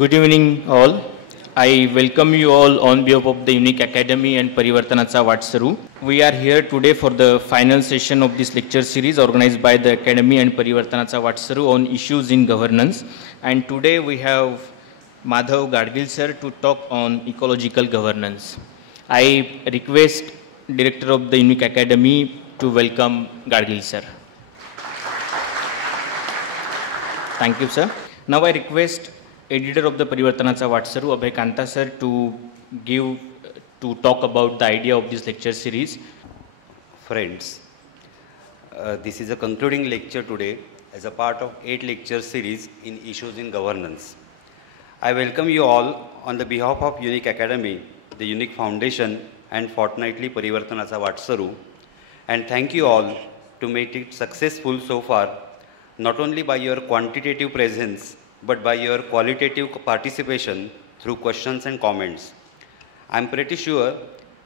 Good evening all. I welcome you all on behalf of the Unique Academy and Parivartanacha Vatsaru. We are here today for the final session of this lecture series organized by the Academy and Parivartanacha Vatsaru on issues in governance. And today we have Madhav Gadgil sir to talk on ecological governance. I request Director of the Unique Academy to welcome Gadgil sir. Thank you sir. Now I request Editor of the Parivartanacha Vatsaru, Abhay Kanta sir, to talk about the idea of this lecture series. Friends, this is a concluding lecture today as a part of 8 lecture series in issues in governance. I welcome you all on the behalf of Unique Academy, the Unique Foundation and fortnightly Parivartanacha Vatsaru, and thank you all to make it successful so far, not only by your quantitative presence but by your qualitative participation through questions and comments. I am pretty sure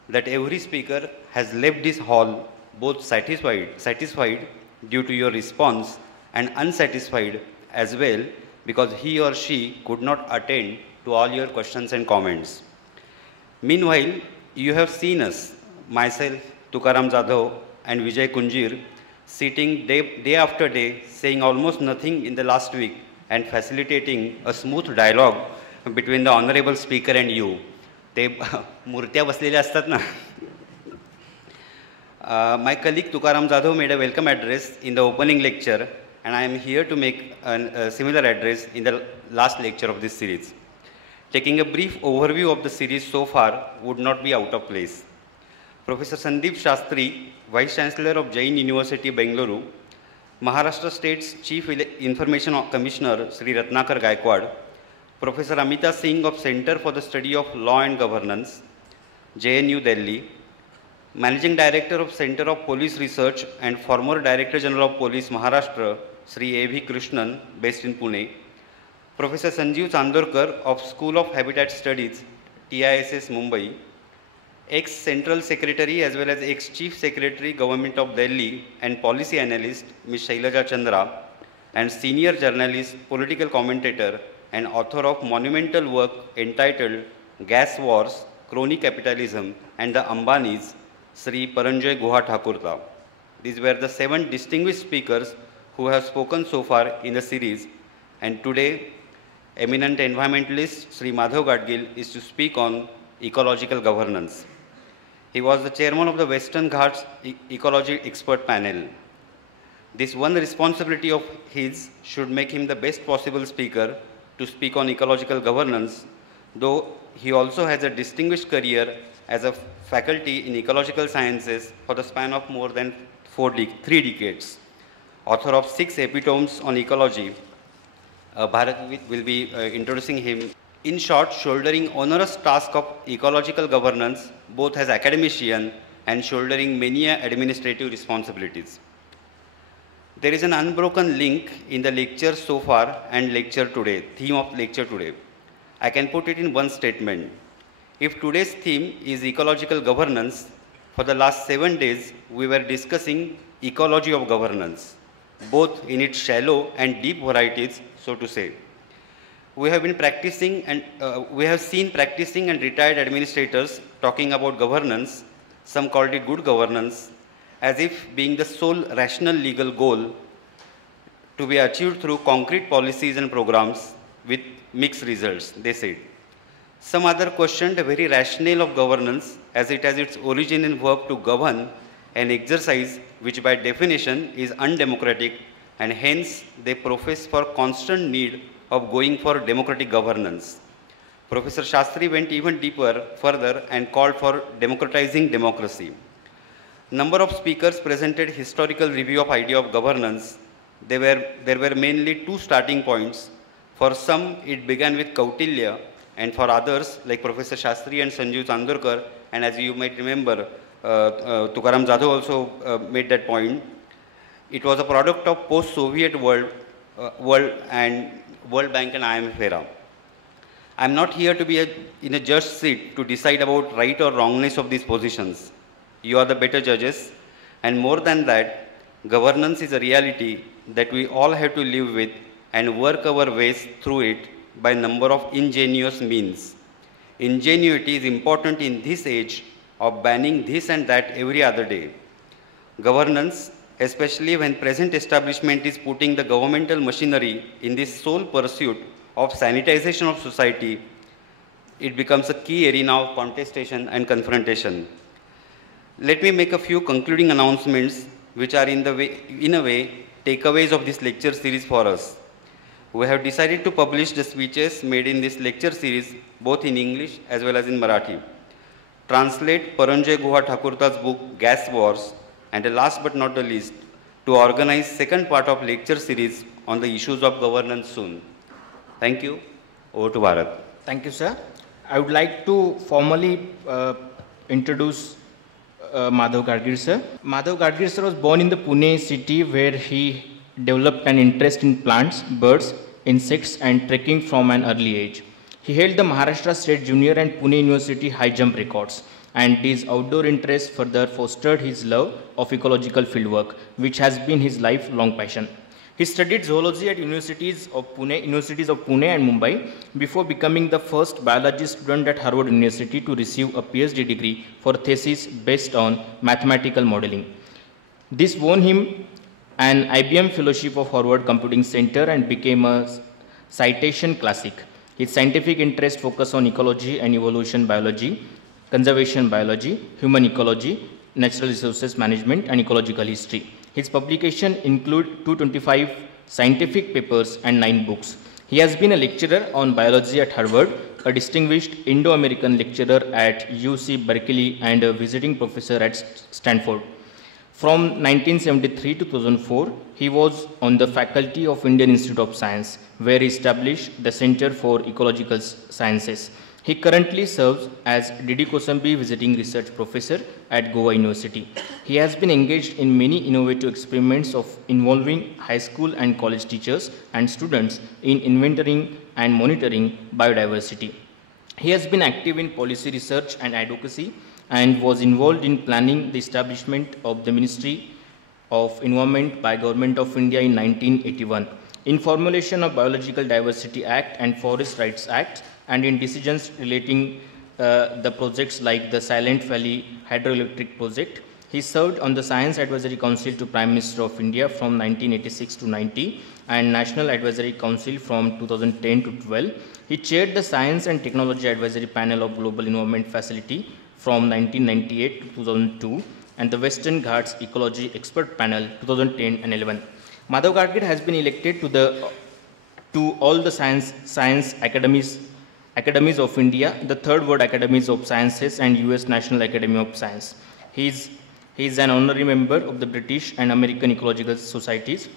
that every speaker has left this hall both satisfied due to your response and unsatisfied as well because he or she could not attend to all your questions and comments. Meanwhile, you have seen us, myself, Tukaram Jadhav and Vijay Kunjir, sitting day after day saying almost nothing in the last week and facilitating a smooth dialogue between the honorable speaker and you. ते मूर्त्या बसलेल्या असतात ना. My colleague Tukaram Jadhav made a welcome address in the opening lecture and I am here to make a similar address in the last lecture of this series. Taking a brief overview of the series so far would not be out of place. Professor Sandeep Shastri, Vice Chancellor of Jain University, Bengaluru, Maharashtra State's Chief Information Commissioner Sri Ratnakar Gaikwad, Professor Amita Singh of Center for the Study of Law and Governance, JNU Delhi, Managing Director of Center of Police Research and former Director General of Police Maharashtra, Sri A.V. Krishnan, based in Pune, Professor Sanjeev Chandorkar of School of Habitat Studies, TISS Mumbai, ex-Central Secretary as well as ex-Chief Secretary Government of Delhi and Policy Analyst Ms. Shailaja Chandra, and Senior Journalist, Political Commentator and author of monumental work entitled Gas Wars, Crony Capitalism and the Ambanis, Sri Paranjoy Guha Thakurta. These were the 7 distinguished speakers who have spoken so far in the series, and today eminent environmentalist Sri Madhav Gadgil is to speak on ecological governance. He was the chairman of the Western Ghats Ecology Expert Panel. This one responsibility of his should make him the best possible speaker to speak on ecological governance, though he also has a distinguished career as a faculty in ecological sciences for the span of more than 3 decades. Author of 6 epitomes on ecology, Bharat will be introducing him. In short, shouldering onerous task of ecological governance, both as academician and shouldering many administrative responsibilities. There is an unbroken link in the lecture so far and lecture today, theme of lecture today. I can put it in one statement. If today's theme is ecological governance, for the last 7 days, we were discussing ecology of governance, both in its shallow and deep varieties, so to say. We have been practicing and we have seen practicing and retired administrators talking about governance, some called it good governance, as if being the sole rational legal goal to be achieved through concrete policies and programs with mixed results, they said. Some other questioned the very rationale of governance as it has its origin in verb to govern, an exercise which by definition is undemocratic, and hence they profess for constant need of going for democratic governance. Professor Shastri went even further and called for democratizing democracy. Number of speakers presented historical review of idea of governance. There were mainly 2 starting points. For some, it began with Kautilya, and for others, like Professor Shastri and Sanjeev Chandorkar, and as you might remember, Tukaram Jadhav also made that point, it was a product of post-Soviet world and World Bank and IMF era. I am not here to be in a judge seat to decide about right or wrongness of these positions. You are the better judges, and more than that, governance is a reality that we all have to live with and work our ways through it by number of ingenious means. Ingenuity is important in this age of banning this and that every other day. Governance, especially when present establishment is putting the governmental machinery in this sole pursuit of sanitization of society, it becomes a key arena of contestation and confrontation. Let me make a few concluding announcements which are in a way takeaways of this lecture series for us. We have decided to publish the speeches made in this lecture series both in English as well as in Marathi. Translate Paranjay Guha Thakurta's book Gas Wars, and last but not the least, to organize second part of lecture series on the issues of governance soon. Thank you. Over to Bharat. Thank you, sir. I would like to formally introduce Madhav Gadgir sir. Madhav Gadgir sir was born in the Pune city, where he developed an interest in plants, birds, insects and trekking from an early age. He held the Maharashtra State Junior and Pune University high jump records, and his outdoor interest further fostered his love of ecological fieldwork, which has been his lifelong passion. He studied zoology at universities of Pune and Mumbai before becoming the first biology student at Harvard University to receive a PhD degree for a thesis based on mathematical modeling. This won him an IBM Fellowship of Harvard Computing Center and became a citation classic. His scientific interests focus on ecology and evolution biology, conservation biology, human ecology, natural resources management, and ecological history. His publications include 225 scientific papers and 9 books. He has been a lecturer on biology at Harvard, a distinguished Indo-American lecturer at UC Berkeley, and a visiting professor at Stanford. From 1973 to 2004, he was on the faculty of Indian Institute of Science, where he established the Center for Ecological Sciences. He currently serves as D.D. Kosambi Visiting Research Professor at Goa University. He has been engaged in many innovative experiments of involving high school and college teachers and students in inventorying and monitoring biodiversity. He has been active in policy research and advocacy and was involved in planning the establishment of the Ministry of Environment by Government of India in 1981, in formulation of Biological Diversity Act and Forest Rights Act, and in decisions relating the projects like the Silent Valley Hydroelectric Project. He served on the Science Advisory Council to Prime Minister of India from 1986 to 90 and National Advisory Council from 2010 to 12. He chaired the Science and Technology Advisory Panel of Global Environment Facility from 1998 to 2002 and the Western Ghats Ecology Expert Panel 2010 and 11. Madhav Gadgir has been elected to all the science academies of India, the Third World Academies of Sciences and US National Academy of Science. He is an honorary member of the British and American Ecological Societies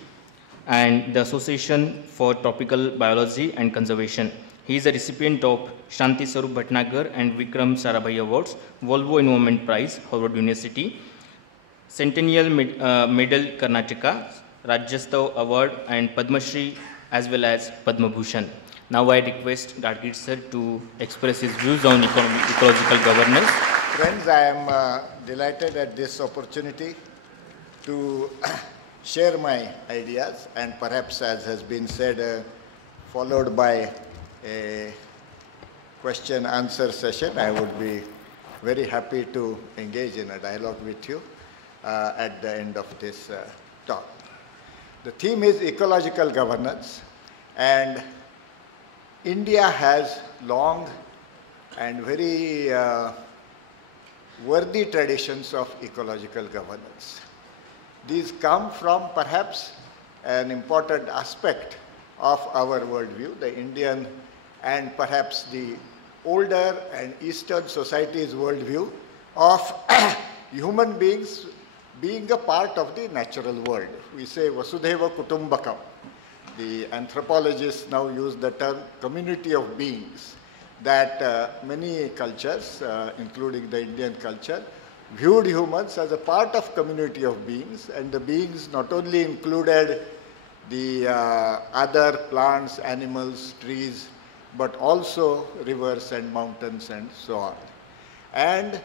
and the Association for Tropical Biology and Conservation. He is a recipient of Shanti Sarup Bhatnagar and Vikram Sarabhai Awards, Volvo Environment Prize, Harvard University, Centennial Medal Karnataka, Rajyasthav Award and Padma Shri as well as Padma Bhushan. Now I request Gadgir sir to express his views on ecological governance. Friends, I am delighted at this opportunity to share my ideas and perhaps, as has been said, followed by a question-answer session. I would be very happy to engage in a dialogue with you at the end of this talk. The theme is ecological governance, and India has long and very worthy traditions of ecological governance. These come from perhaps an important aspect of our worldview, the Indian and perhaps the older and Eastern society's worldview of human beings being a part of the natural world. We say Vasudhaiva Kutumbakam. The anthropologists now use the term community of beings, that many cultures, including the Indian culture, viewed humans as a part of community of beings, and the beings not only included the other plants, animals, trees, but also rivers and mountains and so on. And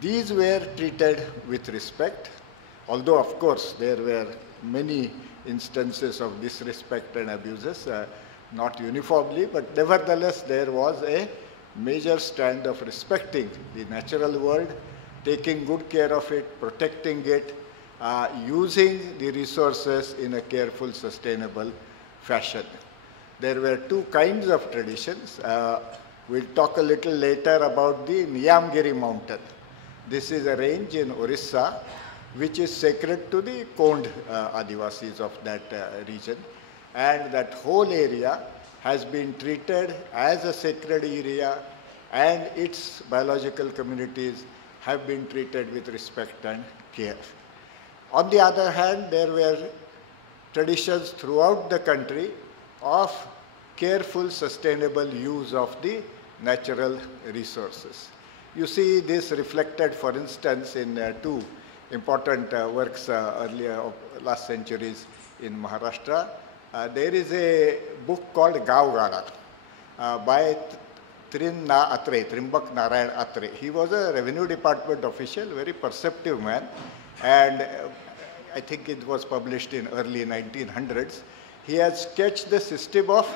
these were treated with respect, although of course there were many instances of disrespect and abuses, not uniformly, but nevertheless there was a major stand of respecting the natural world, taking good care of it, protecting it, using the resources in a careful, sustainable fashion. There were two kinds of traditions. We'll talk a little later about the Niyamgiri mountain. This is a range in Orissa, which is sacred to the Kond Adivasis of that region. And that whole area has been treated as a sacred area, and its biological communities have been treated with respect and care. On the other hand, there were traditions throughout the country of careful, sustainable use of the natural resources. You see this reflected, for instance, in two important works earlier of last centuries in Maharashtra. There is a book called Gav Gada by Trimbak Narayan Atre. He was a revenue department official, very perceptive man, and I think it was published in early 1900s. He has sketched the system of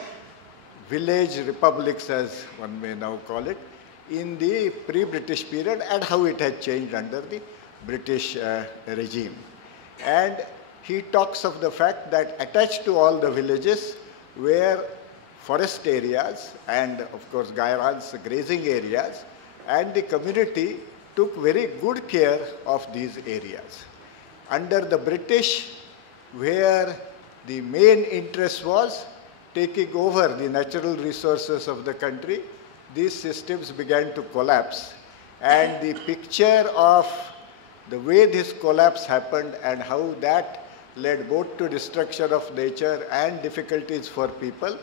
village republics, as one may now call it, in the pre-British period and how it had changed under the British regime. And he talks of the fact that attached to all the villages were forest areas and, of course, gairans, grazing areas, and the community took very good care of these areas. Under the British, where the main interest was taking over the natural resources of the country, these systems began to collapse. And the picture of the way this collapse happened and how that led both to destruction of nature and difficulties for people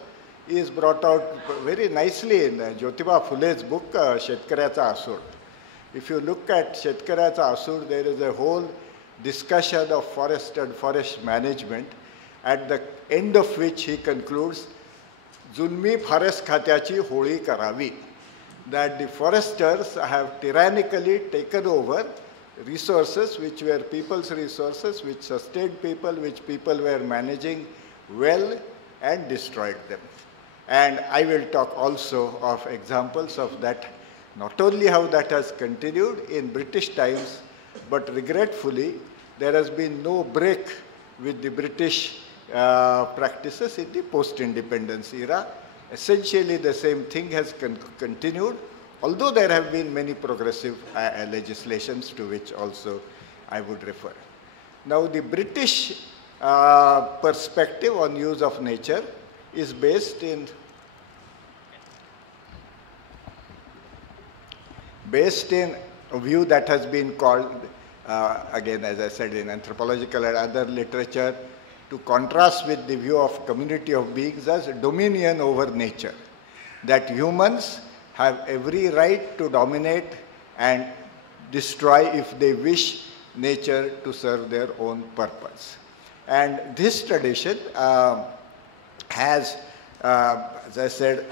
is brought out very nicely in Jyotiba Phule's book, Shetkaryacha Asur. If you look at Shetkaryacha Asur, there is a whole discussion of forest and forest management, at the end of which he concludes, Zulmi forest khatyachi holi karavi, that the foresters have tyrannically taken over resources which were people's resources, which sustained people, which people were managing well, and destroyed them. And I will talk also of examples of that, not only how that has continued in British times, but regretfully, there has been no break with the British practices in the post-independence era. Essentially, the same thing has continued, although there have been many progressive legislations to which also I would refer. Now, the British perspective on use of nature is based in a view that has been called, again, as I said, in anthropological and other literature, to contrast with the view of community of beings as dominion over nature, that humans have every right to dominate and destroy, if they wish, nature to serve their own purpose. And this tradition has, as I said,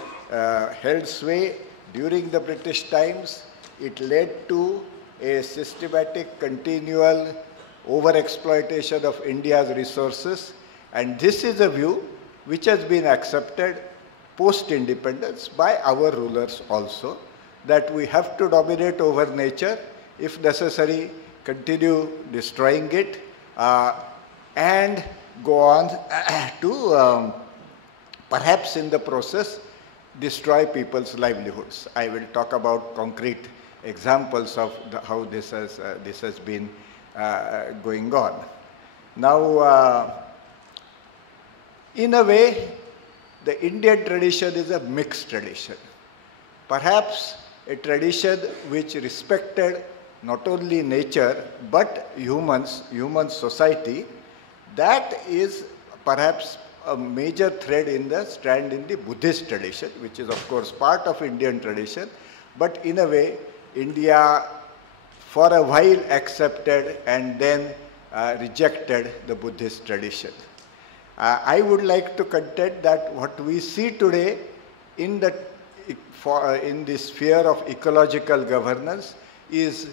held sway during the British times. It led to a systematic, continual overexploitation of India's resources, and this is a view which has been accepted post-independence by our rulers also, that we have to dominate over nature, if necessary, continue destroying it, and go on to perhaps in the process destroy people's livelihoods. I will talk about concrete examples of how this has been going on. Now, in a way, the Indian tradition is a mixed tradition. Perhaps a tradition which respected not only nature, but human society. That is perhaps a major thread in the strand in the Buddhist tradition, which is of course part of Indian tradition, but in a way, India for a while accepted and then rejected the Buddhist tradition. I would like to contend that what we see today in the sphere of ecological governance is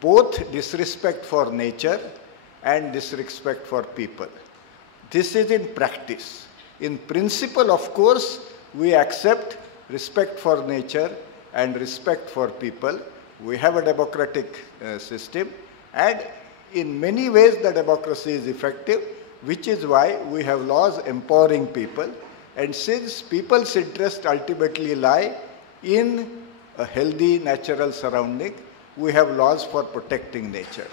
both disrespect for nature and disrespect for people. This is in practice. In principle, of course, we accept respect for nature and respect for people. We have a democratic system, and in many ways the democracy is effective, which is why we have laws empowering people. And since people's interests ultimately lie in a healthy natural surrounding, we have laws for protecting nature.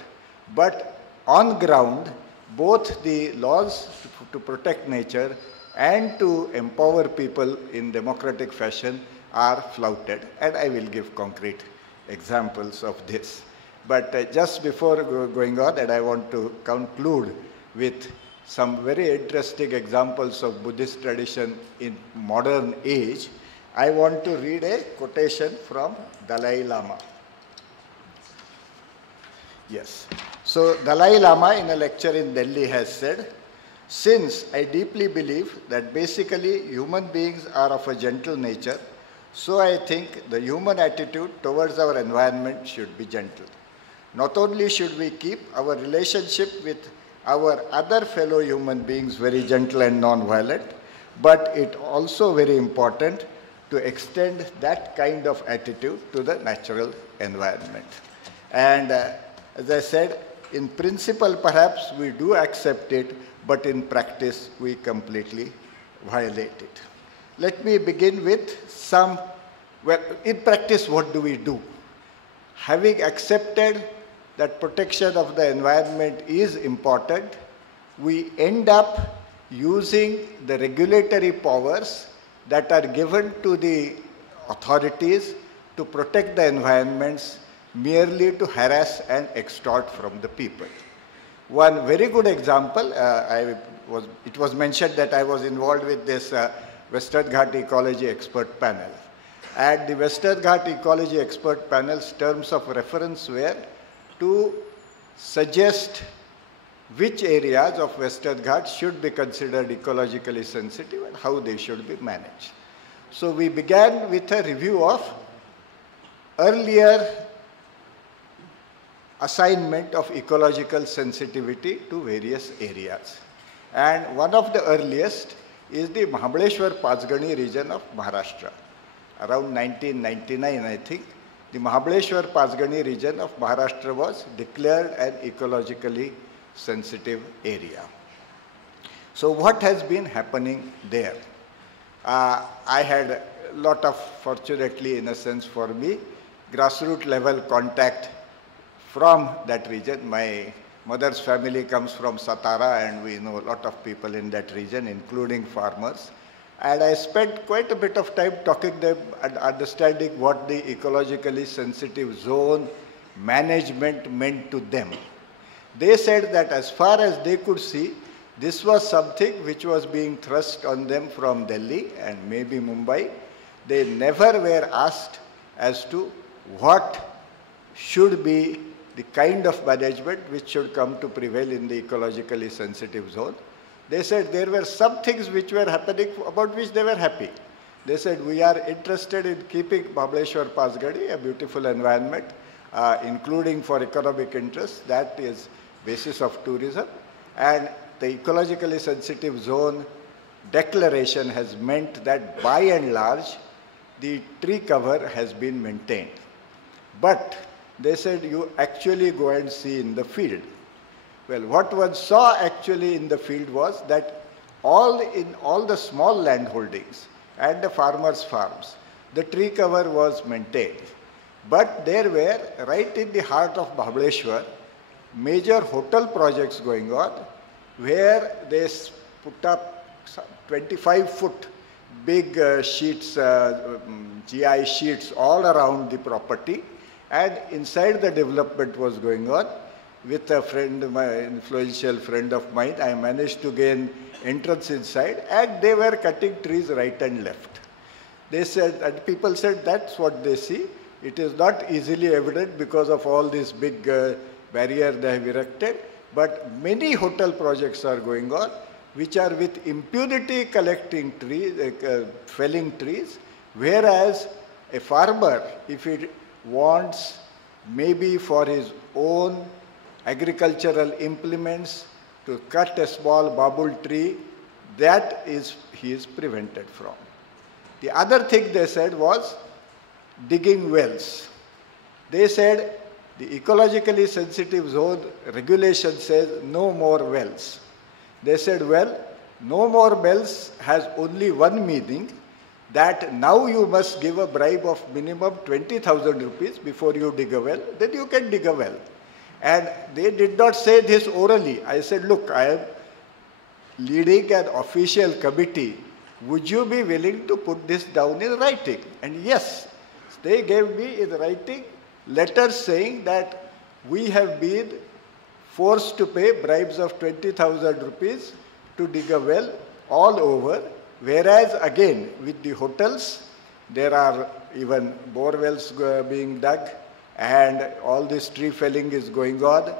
But on ground, both the laws to protect nature and to empower people in democratic fashion are flouted, and I will give concrete examples of this. But just before going on, and I want to conclude with some very interesting examples of Buddhist tradition in modern age, I want to read a quotation from Dalai Lama. Yes. So Dalai Lama in a lecture in Delhi has said, "Since I deeply believe that basically human beings are of a gentle nature, so I think the human attitude towards our environment should be gentle. Not only should we keep our relationship with our other fellow human beings very gentle and non-violent, but it also very important to extend that kind of attitude to the natural environment." And as I said, in principle perhaps we do accept it, but in practice we completely violate it. Let me begin with some, well, in practice what do we do? Having accepted that protection of the environment is important, we end up using the regulatory powers that are given to the authorities to protect the environments merely to harass and extort from the people. One very good example, it was mentioned that I was involved with this Western Ghat Ecology Expert Panel. And the Western Ghat Ecology Expert Panel's terms of reference were to suggest which areas of Western Ghats should be considered ecologically sensitive and how they should be managed. So we began with a review of earlier assignment of ecological sensitivity to various areas. And one of the earliest is the Mahabaleshwar Pachgani region of Maharashtra. Around 1999, I think, the Mahabaleshwar Pachgani region of Maharashtra was declared an ecologically sensitive area. So what has been happening there? I had a lot of, fortunately in a sense for me, grassroots level contact from that region. My mother's family comes from Satara, and we know a lot of people in that region, including farmers. And I spent quite a bit of time talking to them and understanding what the ecologically sensitive zone management meant to them. They said that as far as they could see, this was something which was being thrust on them from Delhi and maybe Mumbai. They never were asked as to what should be the kind of management which should come to prevail in the ecologically sensitive zone. They said there were some things which were happening about which they were happy. They said, we are interested in keeping Mahabaleshwar Pachgani, a beautiful environment, including for economic interests. That is basis of tourism. And the ecologically sensitive zone declaration has meant that by and large, the tree cover has been maintained. But they said, you actually go and see in the field. Well, what one saw actually in the field was that in all the small land holdings and the farmers' farms, the tree cover was maintained. But there were, right in the heart of Mahabaleshwar, major hotel projects going on where they put up 25-foot big sheets, GI sheets all around the property, and inside the development was going on. With a friend, my influential friend of mine, I managed to gain entrance inside, and they were cutting trees right and left. They said, and people said that's what they see. It is not easily evident because of all this big barrier they have erected, but many hotel projects are going on, which are with impunity collecting trees, felling trees, whereas a farmer, if he wants maybe for his own agricultural implements to cut a small babul tree, that he is prevented from. The other thing they said was digging wells. They said the ecologically sensitive zone regulation says no more wells. They said, well, no more wells has only one meaning, that now you must give a bribe of minimum 20,000 rupees before you dig a well, then you can dig a well. And they did not say this orally. I said, look, I am leading an official committee. Would you be willing to put this down in writing? And yes, they gave me in writing letters saying that we have been forced to pay bribes of 20,000 rupees to dig a well all over. Whereas again, with the hotels, there are even bore wells being dug, and all this tree felling is going on.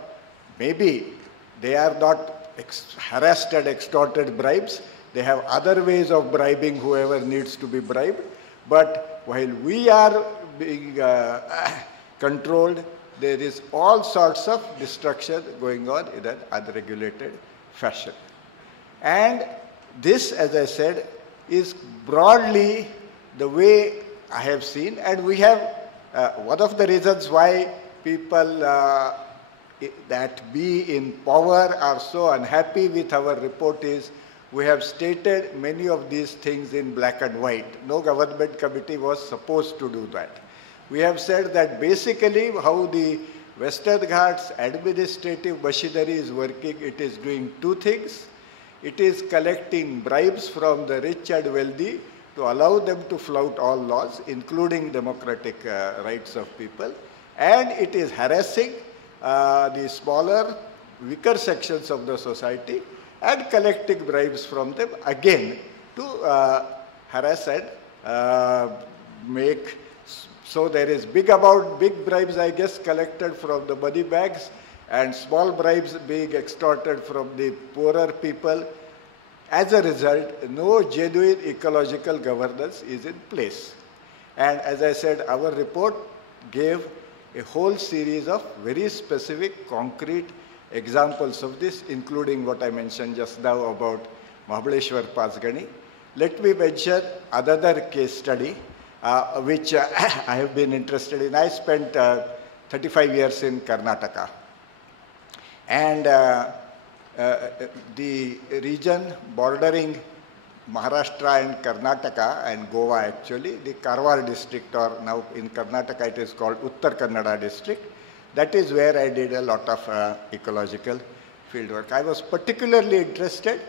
Maybe they are not harassed and extorted bribes. They have other ways of bribing whoever needs to be bribed. But while we are being controlled, there is all sorts of destruction going on in an unregulated fashion. And this, as I said, is broadly the way I have seen, and we have, one of the reasons why people that be in power are so unhappy with our report is we have stated many of these things in black and white. No government committee was supposed to do that. We have said that basically how the Western Ghats administrative machinery is working, it is doing two things. It is collecting bribes from the rich and wealthy to allow them to flout all laws, including democratic rights of people. And it is harassing the smaller, weaker sections of the society and collecting bribes from them, again, to harass and make. So there is big bribes, I guess, collected from the money bags, and small bribes being extorted from the poorer people. As a result, no genuine ecological governance is in place. And as I said, our report gave a whole series of very specific, concrete examples of this, including what I mentioned just now about Mahabaleshwar Pasgani. Let me mention another case study, which I have been interested in. I spent 35 years in Karnataka. And the region bordering Maharashtra and Karnataka and Goa actually, the Karwar district, or now in Karnataka it is called Uttar Kannada district. That is where I did a lot of ecological fieldwork. I was particularly interested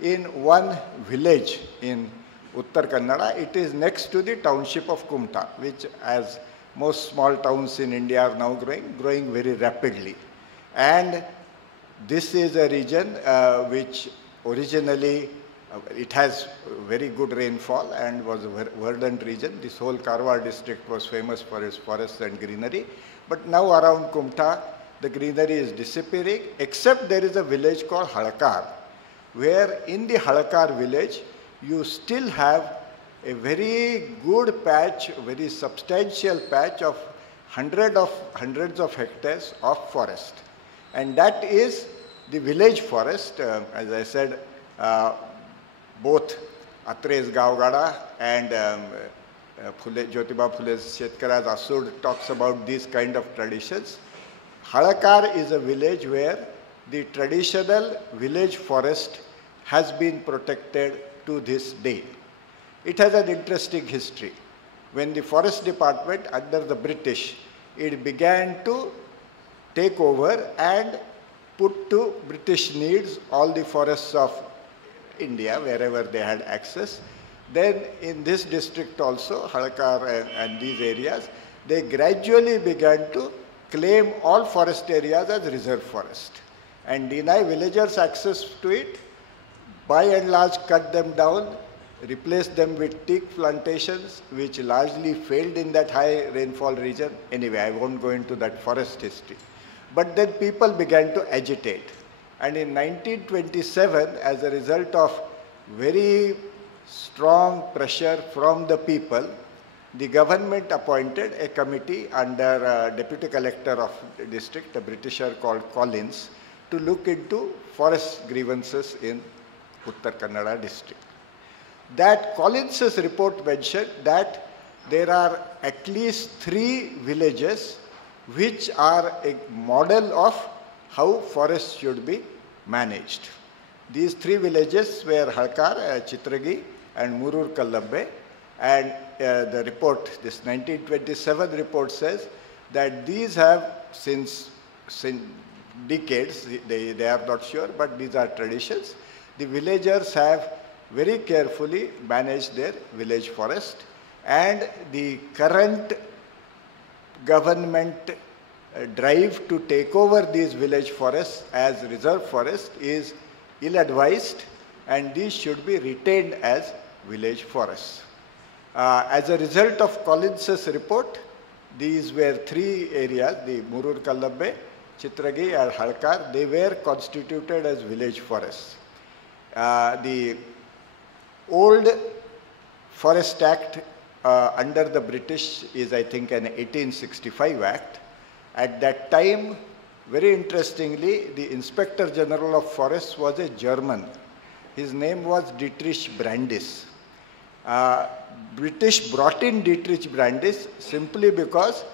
in one village in Uttar Kannada. It is next to the township of Kumta, which, as most small towns in India are now growing very rapidly. And this is a region which originally, it has very good rainfall and was a verdant region. This whole Karwar district was famous for its forests and greenery. But now around Kumta, the greenery is disappearing, except there is a village called Halakar, where in the Halakar village, you still have a very good patch, very substantial patch of hundreds of hectares of forest. And that is the village forest. As I said, both Atre's Gavgada and Jyotiba Phule's Shetkaras Asud talks about these kind of traditions. Halakar is a village where the traditional village forest has been protected to this day. It has an interesting history. When the forest department under the British, it began to take over and put to British needs all the forests of India, wherever they had access. Then in this district also, Halakar and these areas, they gradually began to claim all forest areas as reserve forest and deny villagers access to it, by and large cut them down, replace them with teak plantations, which largely failed in that high rainfall region. Anyway, I won't go into that forest history. But then people began to agitate. And in 1927, as a result of very strong pressure from the people, the government appointed a committee under a deputy collector of the district, a Britisher called Collins, to look into forest grievances in Uttar Kannada district. That Collins's report mentioned that there are at least 3 villages which are a model of how forests should be managed. These 3 villages were Halkar, Chitragi and Murur Kallabbe, and the report, this 1927 report says that these have since decades, they are not sure, but these are traditions. The villagers have very carefully managed their village forest, and the current government drive to take over these village forests as reserve forests is ill-advised, and these should be retained as village forests. As a result of Collins's report, these were 3 areas, the Murur Kallabbe, Chitragi and Halkar, they were constituted as village forests. The old Forest Act under the British is, I think, an 1865 Act. At that time, very interestingly, the Inspector General of Forests was a German. His name was Dietrich Brandis. British brought in Dietrich Brandis simply because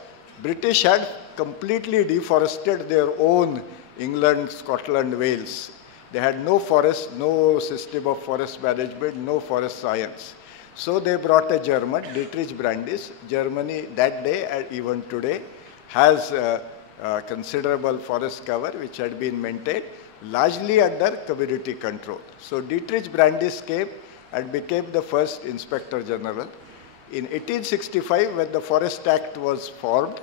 British had completely deforested their own England, Scotland, Wales. They had no forest, no system of forest management, no forest science. So they brought a German, Dietrich Brandis. Germany that day and even today has considerable forest cover which had been maintained largely under community control. So Dietrich Brandis came and became the first Inspector General. In 1865, when the Forest Act was formed,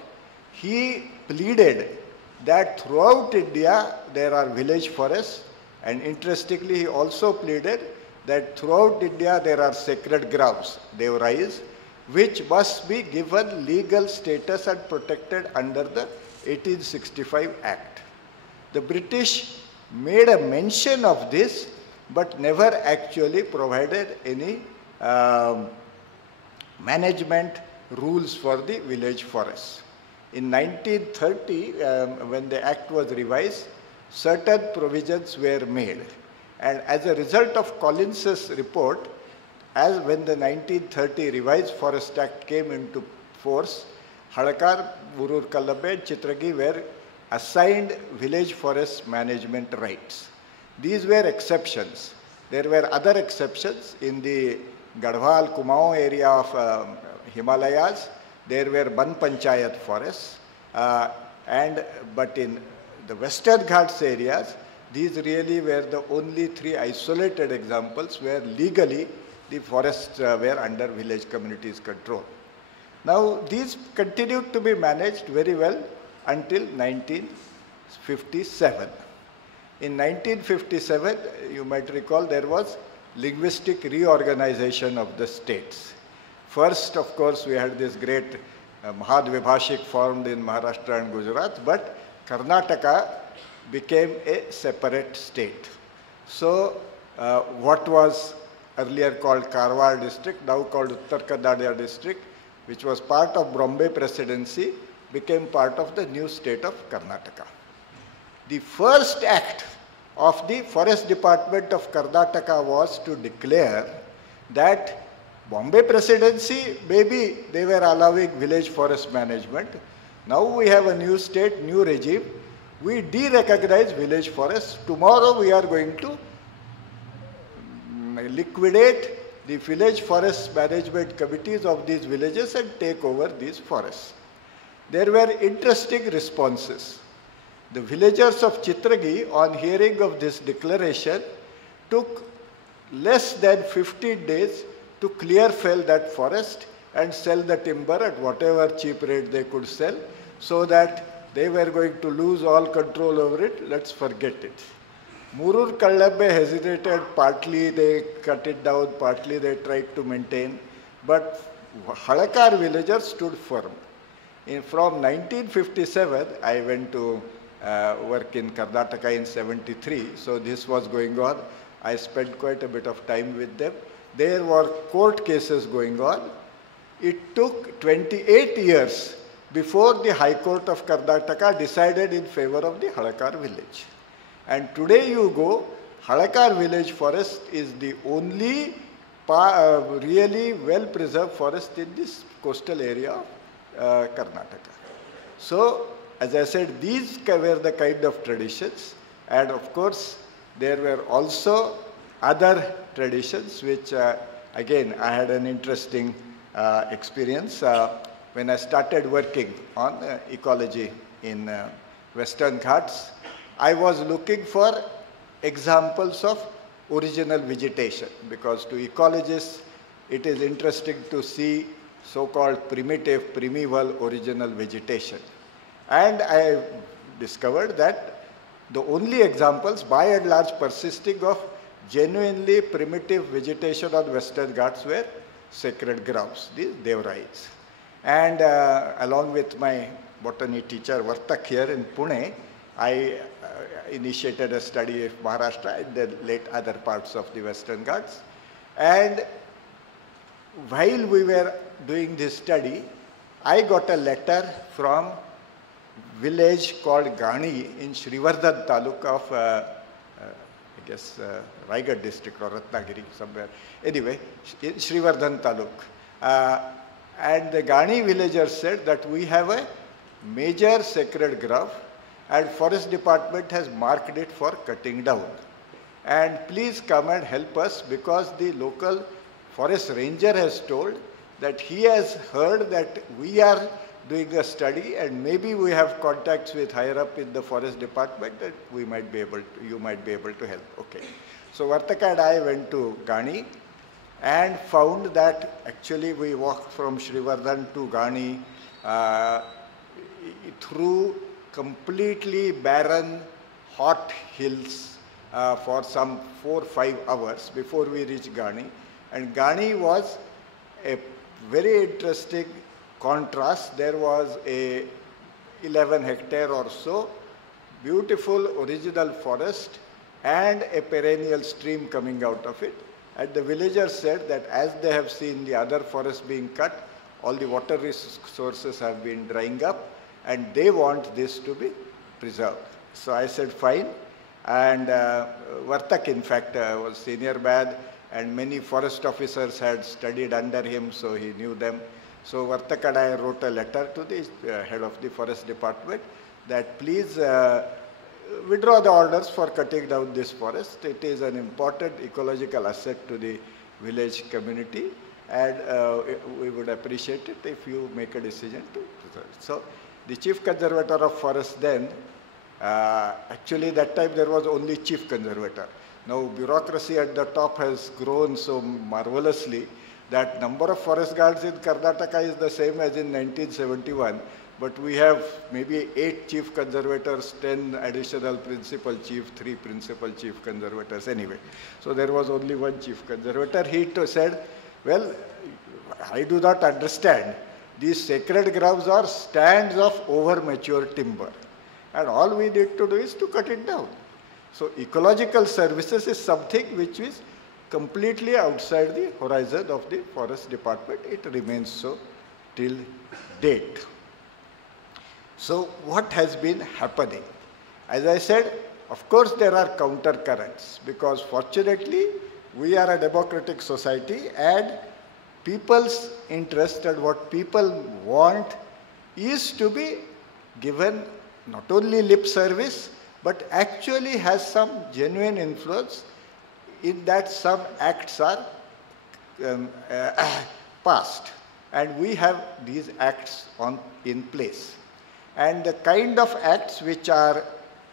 he pleaded that throughout India there are village forests, and interestingly he also pleaded that throughout India there are sacred grounds, Devrais, which must be given legal status and protected under the 1865 Act. The British made a mention of this but never actually provided any management rules for the village forests. In 1930, when the Act was revised, certain provisions were made. And as a result of Collins's report, as when the 1930 revised Forest Act came into force, Halkar, Murur Kallabbe and Chitragi were assigned village forest management rights. These were exceptions. There were other exceptions in the Garhwal, Kumaon area of Himalayas. There were Ban Panchayat forests, but in the Western Ghats areas, these really were the only 3 isolated examples where legally the forests were under village communities' control. Now, these continued to be managed very well until 1957. In 1957, you might recall, there was linguistic reorganization of the states. First, of course, we had this great Mahadvibhashik formed in Maharashtra and Gujarat, but Karnataka became a separate state. So, what was earlier called Karwar district, now called Uttar Kannada district, which was part of Bombay Presidency, became part of the new state of Karnataka. The first act of the Forest Department of Karnataka was to declare that Bombay Presidency, maybe they were allowing village forest management. Now we have a new state, new regime. We de-recognize village forests. Tomorrow we are going to liquidate the village forest management committees of these villages and take over these forests. There were interesting responses. The villagers of Chitragi, on hearing of this declaration, took less than 15 days to clear fell that forest and sell the timber at whatever cheap rate they could sell, so that they were going to lose all control over it. Let's forget it. Murur Kallabbe hesitated, partly they cut it down, partly they tried to maintain, but Halkar villagers stood firm. From 1957, I went to work in Karnataka in 73, so this was going on. I spent quite a bit of time with them. There were court cases going on. It took 28 years before the High Court of Karnataka decided in favor of the Halkar village. And today you go, Halakar village forest is the only really well-preserved forest in this coastal area of Karnataka. So, as I said, these were the kind of traditions, and of course, there were also other traditions which, again, I had an interesting experience when I started working on ecology in Western Ghats. I was looking for examples of original vegetation, because to ecologists it is interesting to see so-called primitive, primeval original vegetation. And I discovered that the only examples by and large persisting of genuinely primitive vegetation on Western Ghats were sacred groves, the Devrais. And along with my botany teacher Vartak here in Pune, I initiated a study of Maharashtra and then late other parts of the Western Ghats. And while we were doing this study, I got a letter from village called Gani in Srivardhan Taluk of, I guess, Raigad district or Ratnagiri, somewhere. Anyway, in Srivardhan Taluk. And the Gani villagers said that we have a major sacred grove and forest department has marked it for cutting down. And please come and help us, because the local forest ranger has told that he has heard that we are doing a study and maybe we have contacts with higher up in the forest department that we might be able to, you might be able to help. Okay. So Vartaka and I went to Gani and found that actually we walked from Srivardhan to Gani through completely barren, hot hills for some 4 or 5 hours before we reached Gani. And Gani was a very interesting contrast. There was a 11 hectare or so beautiful original forest and a perennial stream coming out of it. And the villagers said that as they have seen the other forests being cut, all the water resources have been drying up and they want this to be preserved. So I said fine, and Vartak in fact was senior bad and many forest officers had studied under him, so he knew them. So Vartak and I wrote a letter to the head of the forest department that please withdraw the orders for cutting down this forest. It is an important ecological asset to the village community, and we would appreciate it if you make a decision to preserve it. So the chief conservator of forest then, actually that time there was only chief conservator. Now bureaucracy at the top has grown so marvelously that number of forest guards in Karnataka is the same as in 1971, but we have maybe 8 chief conservators, 10 additional principal chief, 3 principal chief conservators anyway. So there was only one chief conservator. He said, well, I do not understand. These sacred groves are stands of over mature timber, and all we need to do is to cut it down. So ecological services is something which is completely outside the horizon of the forest department. It remains so till date. So what has been happening? As I said, of course there are counter currents, because fortunately we are a democratic society and people's interest and what people want is to be given not only lip service, but actually has some genuine influence in that some acts are passed. And we have these acts in place. And the kind of acts which are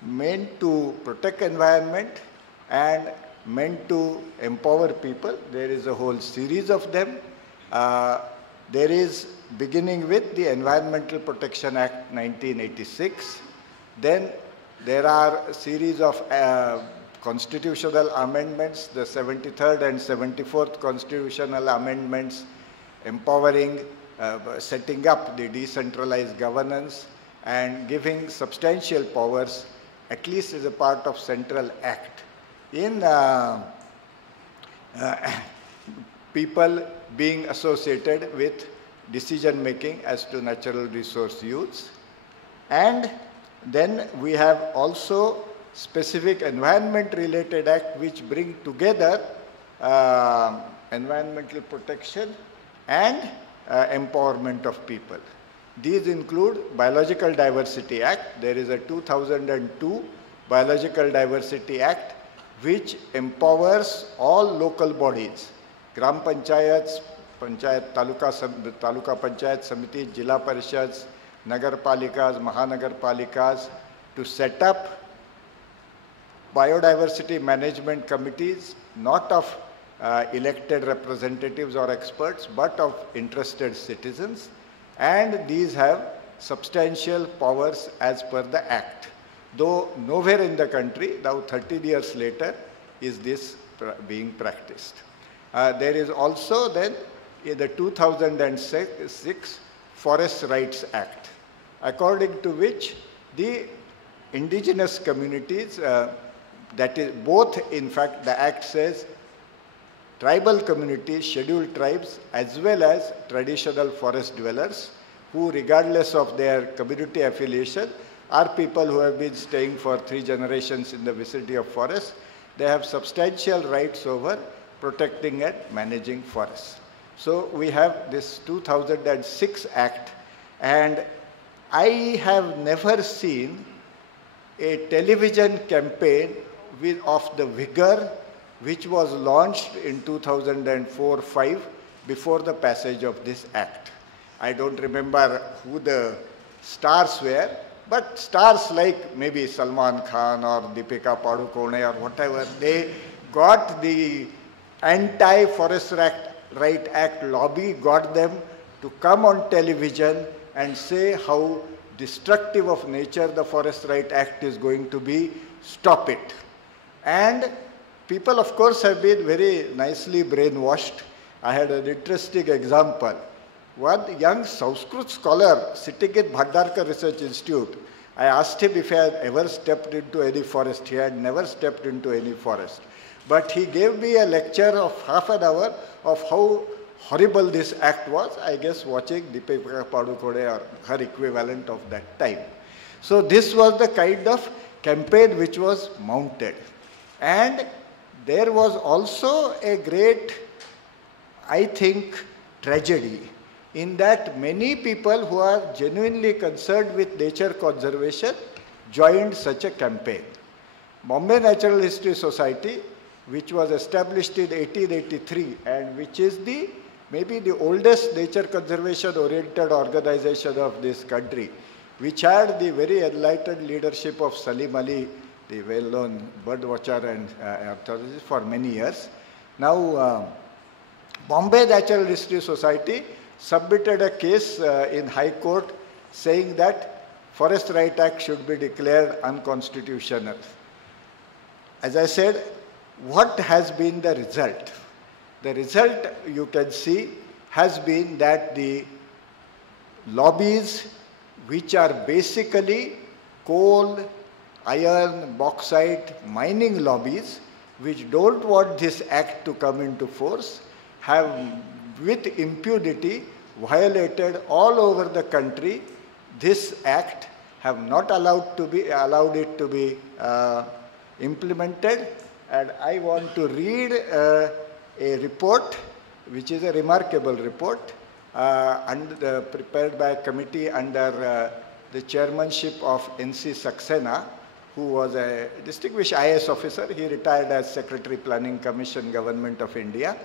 meant to protect environment and meant to empower people, there is a whole series of them. There is, beginning with the Environmental Protection Act 1986, then there are a series of constitutional amendments, the 73rd and 74th constitutional amendments empowering, setting up the decentralized governance and giving substantial powers, at least as a part of Central Act, in people being associated with decision making as to natural resource use. And then we have also specific environment-related act which bring together environmental protection and empowerment of people. These include Biological Diversity Act. There is a 2002 Biological Diversity Act which empowers all local bodies, Gram Panchayats, Panchayat, Taluka Panchayat Samiti, Jila Parishads, Nagar Palikas, Mahanagar Palikas to set up biodiversity management committees, not of elected representatives or experts, but of interested citizens. And these have substantial powers as per the Act. Though nowhere in the country, now 13 years later, is this being practiced. There is also then in the 2006 Forest Rights Act, according to which the indigenous communities, that is both, in fact, the Act says tribal communities, scheduled tribes, as well as traditional forest dwellers, who regardless of their community affiliation, are people who have been staying for 3 generations in the vicinity of forests. They have substantial rights over protecting and managing forests. So we have this 2006 Act, and I have never seen a television campaign of the vigor which was launched in 2004-05 before the passage of this Act. I don't remember who the stars were, but stars like maybe Salman Khan or Deepika Padukone or whatever, they got the anti-Forest Right Act lobby, got them to come on television and say how destructive of nature the Forest Right Act is going to be, stop it. And people, of course, have been very nicely brainwashed. I had an interesting example. One young Sanskrit scholar sitting in Bhandarkar Research Institute, I asked him if he had ever stepped into any forest. He had never stepped into any forest. But he gave me a lecture of half an hour of how horrible this act was, I guess watching Deepika Padukone or her equivalent of that time. So this was the kind of campaign which was mounted. And there was also a great, I think, tragedy in that many people who are genuinely concerned with nature conservation joined such a campaign. Bombay Natural History Society, which was established in 1883 and which is maybe the oldest nature conservation oriented organization of this country, which had the very enlightened leadership of Salim Ali, the well-known bird watcher and ornithologist for many years. Now, Bombay Natural History Society submitted a case in High Court saying that Forest Right Act should be declared unconstitutional. As I said, what has been the result? The result, you can see, has been that the lobbies, which are basically coal, iron, bauxite, mining lobbies, which don't want this act to come into force, have with impunity violated all over the country this act, have not allowed it to be implemented. And I want to read a report, which is a remarkable report, prepared by a committee under the chairmanship of N.C. Saxena, who was a distinguished IAS officer. He retired as Secretary Planning Commission, Government of India,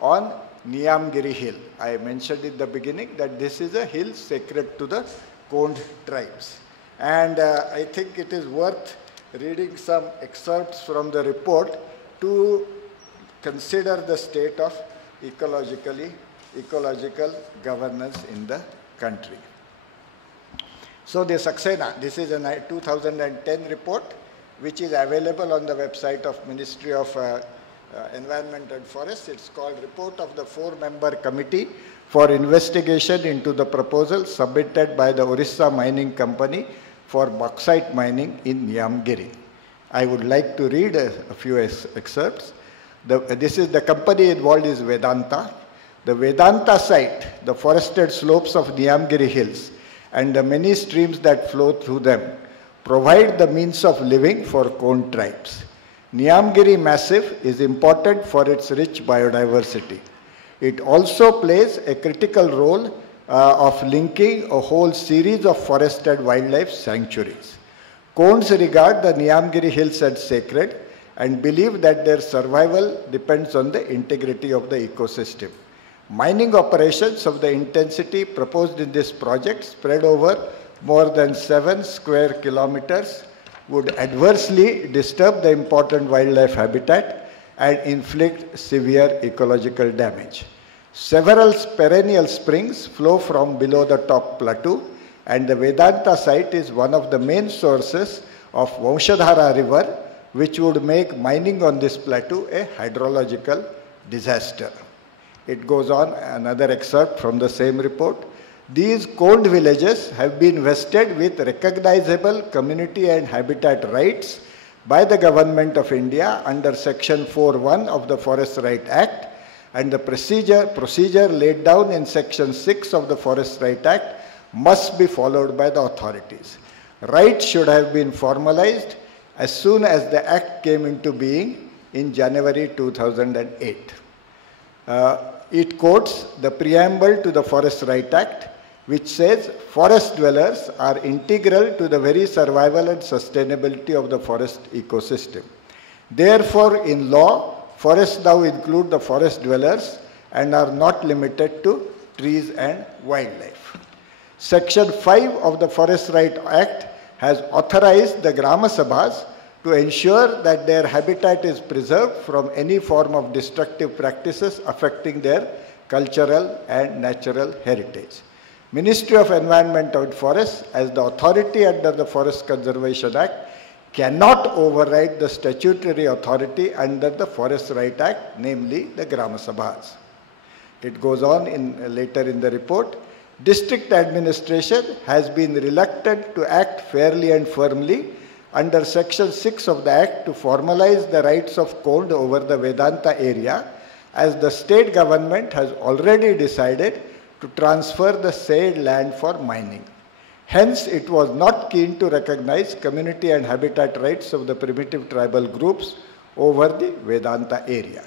on Niyamgiri Hill. I mentioned in the beginning that this is a hill sacred to the Kond tribes. And I think it is worth reading some excerpts from the report to consider the state of ecological governance in the country. So the Saxena, this is a 2010 report which is available on the website of Ministry of Environment and Forests. It's called Report of the 4-Member Committee for Investigation into the Proposal submitted by the Orissa Mining Company for bauxite mining in Niyamgiri. I would like to read a few excerpts. This is the company involved is Vedanta. The Vedanta site, the forested slopes of Niyamgiri Hills, and the many streams that flow through them provide the means of living for Kond tribes. Niyamgiri Massif is important for its rich biodiversity. It also plays a critical role of linking a whole series of forested wildlife sanctuaries. Konds regard the Niyamgiri hills as sacred and believe that their survival depends on the integrity of the ecosystem. Mining operations of the intensity proposed in this project, spread over more than 7 square kilometers, would adversely disturb the important wildlife habitat and inflict severe ecological damage. Several perennial springs flow from below the top plateau, and the Vedanta site is one of the main sources of Vanshadhara river, which would make mining on this plateau a hydrological disaster. It goes on, another excerpt from the same report. These Kond villages have been vested with recognizable community and habitat rights by the Government of India under Section 4.1 of the Forest Rights Act, and the procedure laid down in Section 6 of the Forest Rights Act must be followed by the authorities. Rights should have been formalized as soon as the Act came into being in January 2008. It quotes the preamble to the Forest Rights Act, which says forest dwellers are integral to the very survival and sustainability of the forest ecosystem. Therefore, in law, forests now include the forest dwellers and are not limited to trees and wildlife. Section 5 of the Forest Rights Act has authorized the Grama Sabhas to ensure that their habitat is preserved from any form of destructive practices affecting their cultural and natural heritage. Ministry of Environment and Forests, as the authority under the Forest Conservation Act, cannot override the statutory authority under the Forest Rights Act, namely the Grama Sabhas. It goes on later in the report. District administration has been reluctant to act fairly and firmly under Section 6 of the Act to formalize the rights of Kond over the Vedanta area, as the state government has already decided to transfer the said land for mining. Hence, it was not keen to recognize community and habitat rights of the primitive tribal groups over the Vedanta area.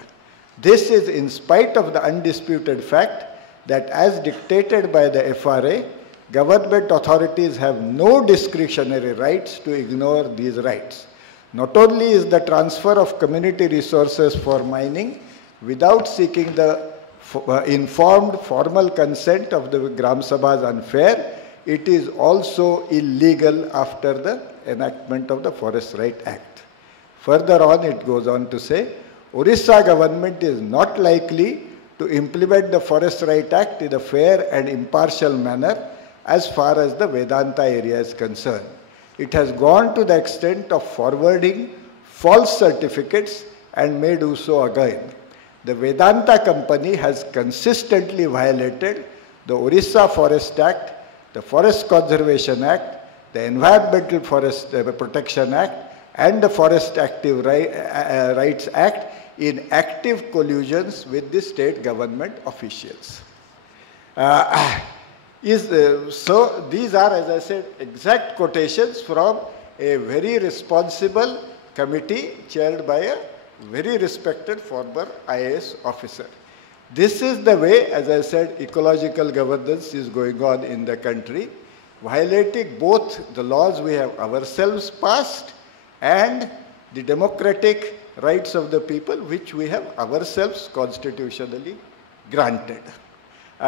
This is in spite of the undisputed fact that, as dictated by the FRA, government authorities have no discretionary rights to ignore these rights. Not only is the transfer of community resources for mining without seeking the informed formal consent of the Gram Sabhas unfair, it is also illegal after the enactment of the Forest Rights Act. Further on, it goes on to say, Orissa government is not likely to implement the Forest Rights Act in a fair and impartial manner as far as the Vedanta area is concerned. It has gone to the extent of forwarding false certificates and may do so again. The Vedanta company has consistently violated the Orissa Forest Act, the Forest Conservation Act, the Environmental Forest Protection Act, and the Forest Active Rights Act in active collusions with the state government officials. So these are, as I said, exact quotations from a very responsible committee chaired by a very respected former IAS officer. This is the way, as I said, ecological governance is going on in the country, violating both the laws we have ourselves passed and the democratic rights of the people which we have ourselves constitutionally granted. There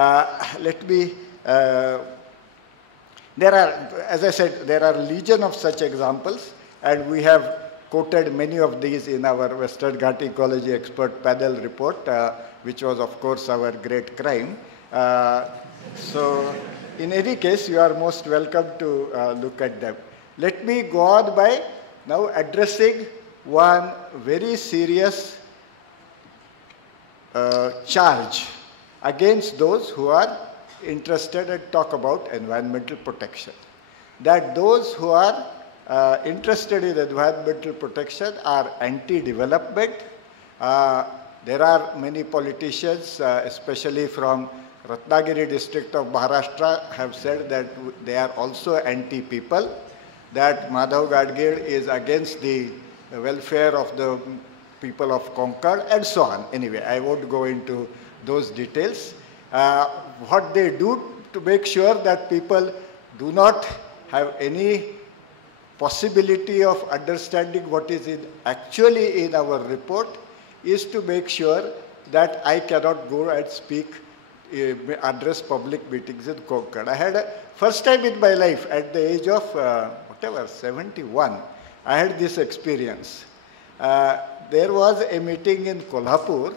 are, as I said, there are legion of such examples, and we have quoted many of these in our Western Ghat Ecology Expert Panel report, which was, of course, our great crime. So, in any case, you are most welcome to look at them. Let me go on by now addressing one very serious charge against those who are interested and talk about environmental protection. That those who are interested in environmental protection are anti-development. There are many politicians, especially from Ratnagiri district of Maharashtra, have said that they are also anti-people. that Madhav Gadgil is against the welfare of the people of Konkan and so on. Anyway, I won't go into those details. What they do to make sure that people do not have any possibility of understanding what is actually in our report is to make sure that I cannot go and speak, address public meetings in Konkan. I had a first time in my life at the age of 71, I had this experience. There was a meeting in Kolhapur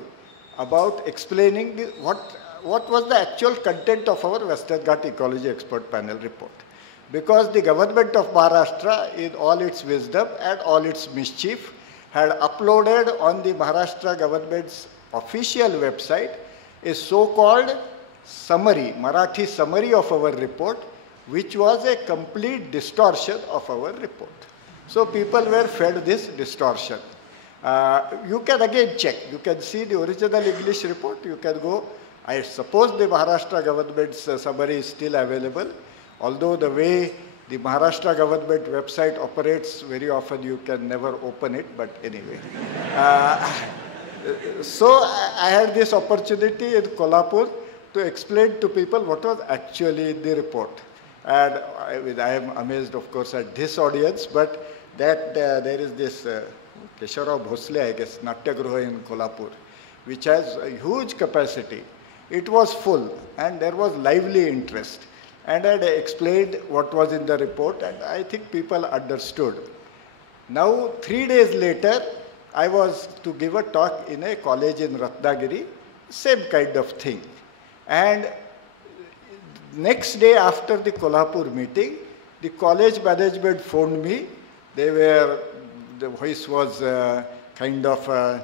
about explaining what was the actual content of our Western Ghat Ecology Expert Panel report. Because the government of Maharashtra, in all its wisdom and all its mischief, had uploaded on the Maharashtra government's official website a so-called summary, Marathi summary of our report, which was a complete distortion of our report. So people were fed this distortion. You can again check. You can see the original English report. You can go. I suppose the Maharashtra government's summary is still available. Although the way the Maharashtra government website operates, very often you can never open it, but anyway. So I had this opportunity in Kolhapur to explain to people what was actually in the report. And I am amazed, of course, at this audience, but that there is this Keshavrao Bhosle, I guess, Natyagruha in Kolhapur, which has a huge capacity. It was full, and there was lively interest. And I explained what was in the report, and I think people understood. Now, 3 days later, I was to give a talk in a college in Ratnagiri, same kind of thing. And next day after the Kolhapur meeting, the college management phoned me. The voice was kind of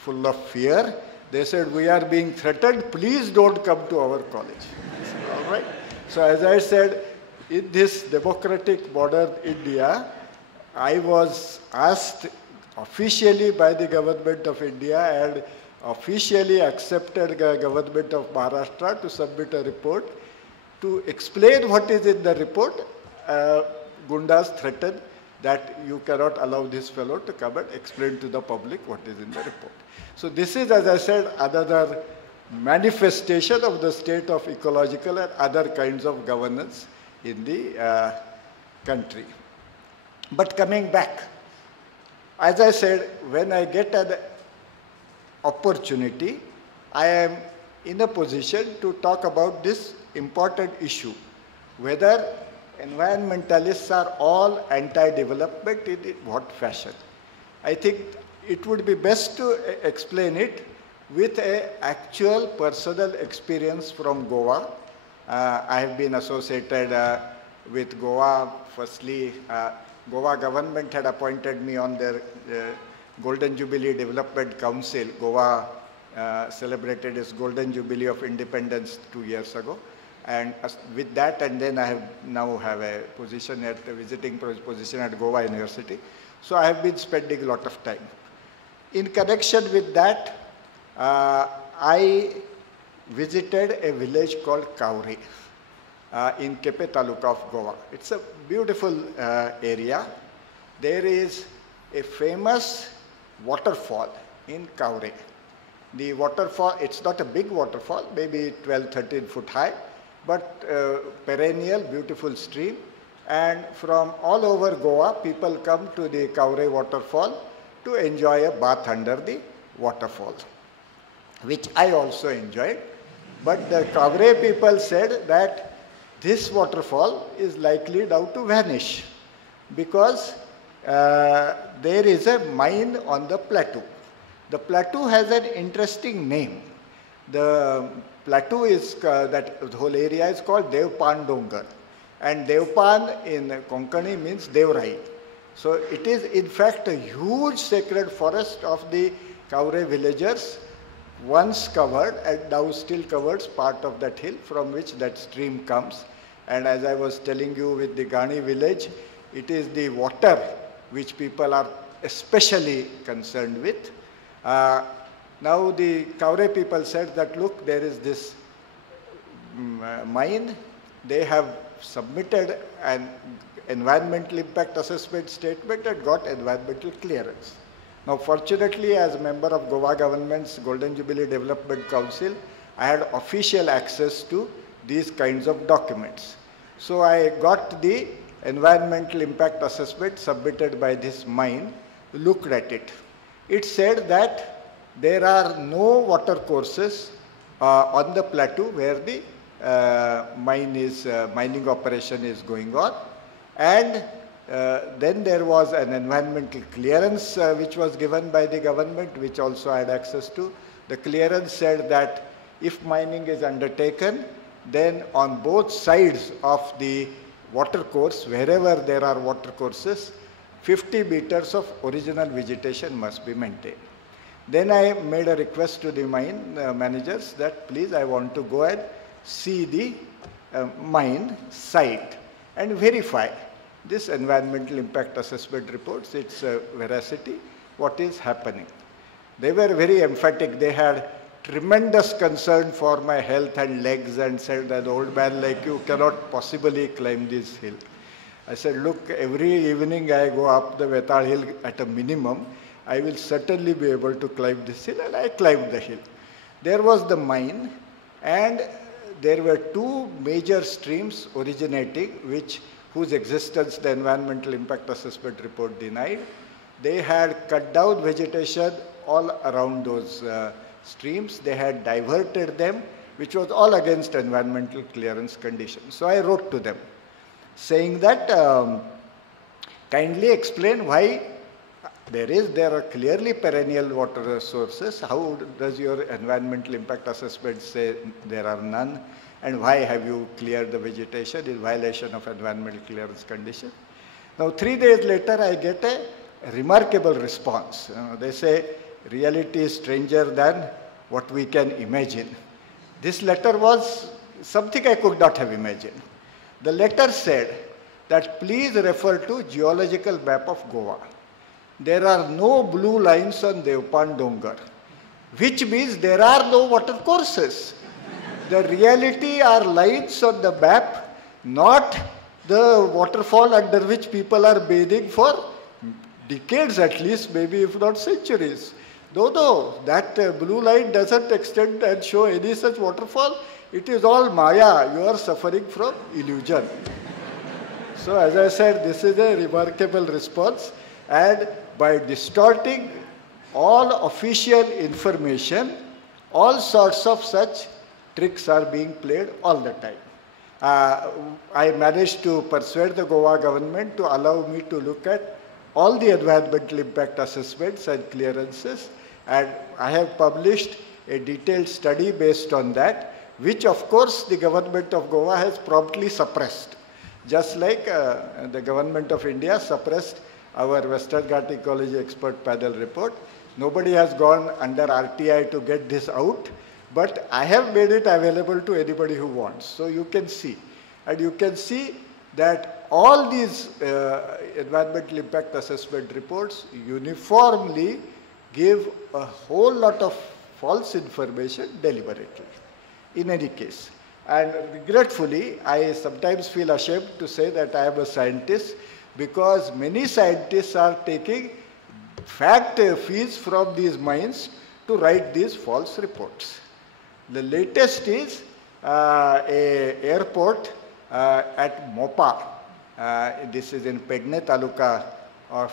full of fear. They said, "We are being threatened, please don't come to our college." I said, "All right." So as I said, in this democratic modern India, I was asked officially by the government of India and officially accepted government of Maharashtra to submit a report to explain what is in the report. Gundas threatened that you cannot allow this fellow to come and explain to the public what is in the report. So this is, as I said, another manifestation of the state of ecological and other kinds of governance in the country. But coming back, as I said, when I get an opportunity, I am in a position to talk about this important issue, whether environmentalists are all anti-development, in what fashion. I think it would be best to explain it with an actual personal experience from Goa. I have been associated with Goa. Firstly, Goa government had appointed me on their Golden Jubilee Development Council. Goa celebrated its Golden Jubilee of Independence 2 years ago. And with that, and then I now have a position at a visiting position at Goa University. So I have been spending a lot of time. In connection with that, I visited a village called Kauri in Kepe Taluka of Goa. It's a beautiful area. There is a famous waterfall in Kauri. The waterfall, it's not a big waterfall, maybe 12, 13 foot high, but perennial, beautiful stream. And from all over Goa, people come to the Kauri waterfall to enjoy a bath under the waterfall, which I also enjoyed. But the Kauri people said that this waterfall is likely now to vanish because there is a mine on the plateau. The plateau has an interesting name. The plateau is, that whole area is called Devpan Dongar. And Devpan in Konkani means Devrai. So it is in fact a huge sacred forest of the Kauri villagers, once covered and now still covers part of that hill from which that stream comes. And as I was telling you with the Gani village, it is the water which people are especially concerned with. Now the Kauri people said that, look, there is this mine. They have submitted an environmental impact assessment statement and got environmental clearance. Now, fortunately, as a member of Goa government's Golden Jubilee Development Council, I had official access to these kinds of documents. So I got the environmental impact assessment submitted by this mine, looked at it. It said that there are no water courses on the plateau where the mining operation is going on, and then there was an environmental clearance which was given by the government, which also I had access to. The clearance said that if mining is undertaken, then on both sides of the water course, wherever there are water courses, 50 meters of original vegetation must be maintained. Then I made a request to the mine managers that please, I want to go and see the mine site and verify this environmental impact assessment reports, its veracity, what is happening. They were very emphatic. They had tremendous concern for my health and legs and said that old man like you cannot possibly climb this hill. I said, look, every evening I go up the Vetal hill at a minimum. I will certainly be able to climb this hill, and I climbed the hill. There was the mine, and there were two major streams originating whose existence the environmental impact assessment report denied. They had cut down vegetation all around those streams. They had diverted them, which was all against environmental clearance conditions. So I wrote to them saying that kindly explain why there are clearly perennial water sources. How does your environmental impact assessment say there are none? And why have you cleared the vegetation in violation of environmental clearance condition? Now 3 days later I get a remarkable response. They say reality is stranger than what we can imagine. This letter was something I could not have imagined. The letter said that please refer to geological map of Goa. There are no blue lines on Devpan Dongar, which means there are no water courses. The reality are lines on the map, not the waterfall under which people are bathing for decades at least, maybe if not centuries. No, that blue line doesn't extend and show any such waterfall. It is all Maya. You are suffering from illusion. So as I said, this is a remarkable response, and by distorting all official information, all sorts of such tricks are being played all the time. I managed to persuade the Goa government to allow me to look at all the environmental impact assessments and clearances, and I have published a detailed study based on that, which of course the government of Goa has promptly suppressed, just like the government of India suppressed our Western Ghat Ecology Expert Panel report. Nobody has gone under RTI to get this out, but I have made it available to anybody who wants. So you can see, and you can see that all these environmental impact assessment reports uniformly give a whole lot of false information deliberately, in any case. And regretfully, I sometimes feel ashamed to say that I am a scientist, because many scientists are taking fact fees from these mines to write these false reports. The latest is a airport at Mopa. This is in Pedne Taluka of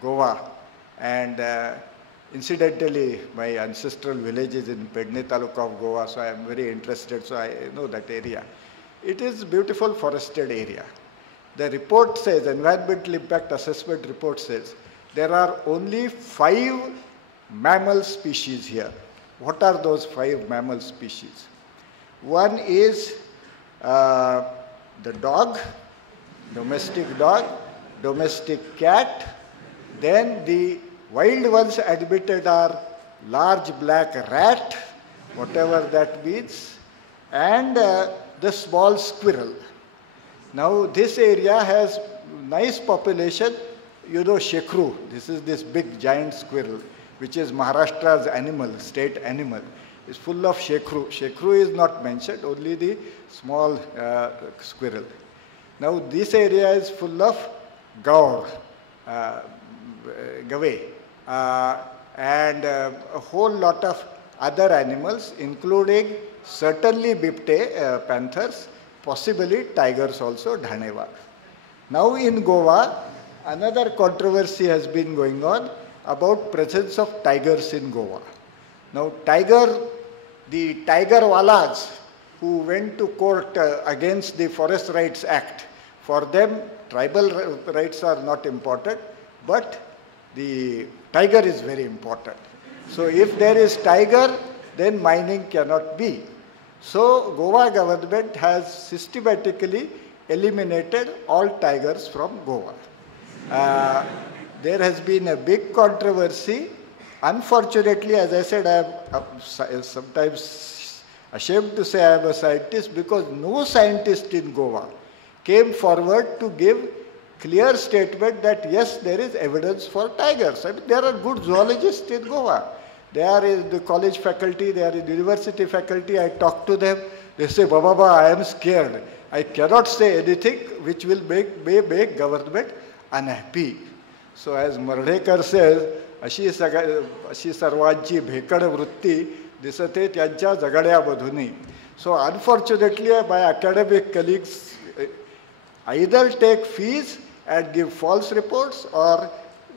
Goa, and incidentally my ancestral village is in Pedne Taluka of Goa, so I am very interested, so I know that area. It is a beautiful forested area. The report says, environmental impact assessment report says, there are only 5 mammal species here. What are those 5 mammal species? One is the dog, domestic cat. Then the wild ones admitted are large black rat, whatever that means, and the small squirrel. Now this area has nice population. You know shekru, this is this big giant squirrel, which is Maharashtra's animal, state animal. It's full of shekru. Shekru is not mentioned, only the small squirrel. Now this area is full of gaur, gave, and a whole lot of other animals, including certainly bipte, panthers, possibly tigers also, dhanewag. Now in Goa, another controversy has been going on about presence of tigers in Goa. Now the tiger walas who went to court against the Forest Rights Act, for them tribal rights are not important, but the tiger is very important. So if there is tiger, then mining cannot be. So Goa government has systematically eliminated all tigers from Goa. There has been a big controversy. Unfortunately, as I said, I am sometimes ashamed to say I am a scientist, because no scientist in Goa came forward to give clear statement that yes, there is evidence for tigers. I mean, there are good zoologists in Goa. They are in the college faculty, they are in the university faculty. I talk to them, they say, Baba, I am scared. I cannot say anything which will make government unhappy. So as Mardekar says, अशी सर्वांची भेकड वृत्ती दिसते त्यांच्या जगड्यामधूनही. So unfortunately, my academic colleagues either take fees and give false reports, or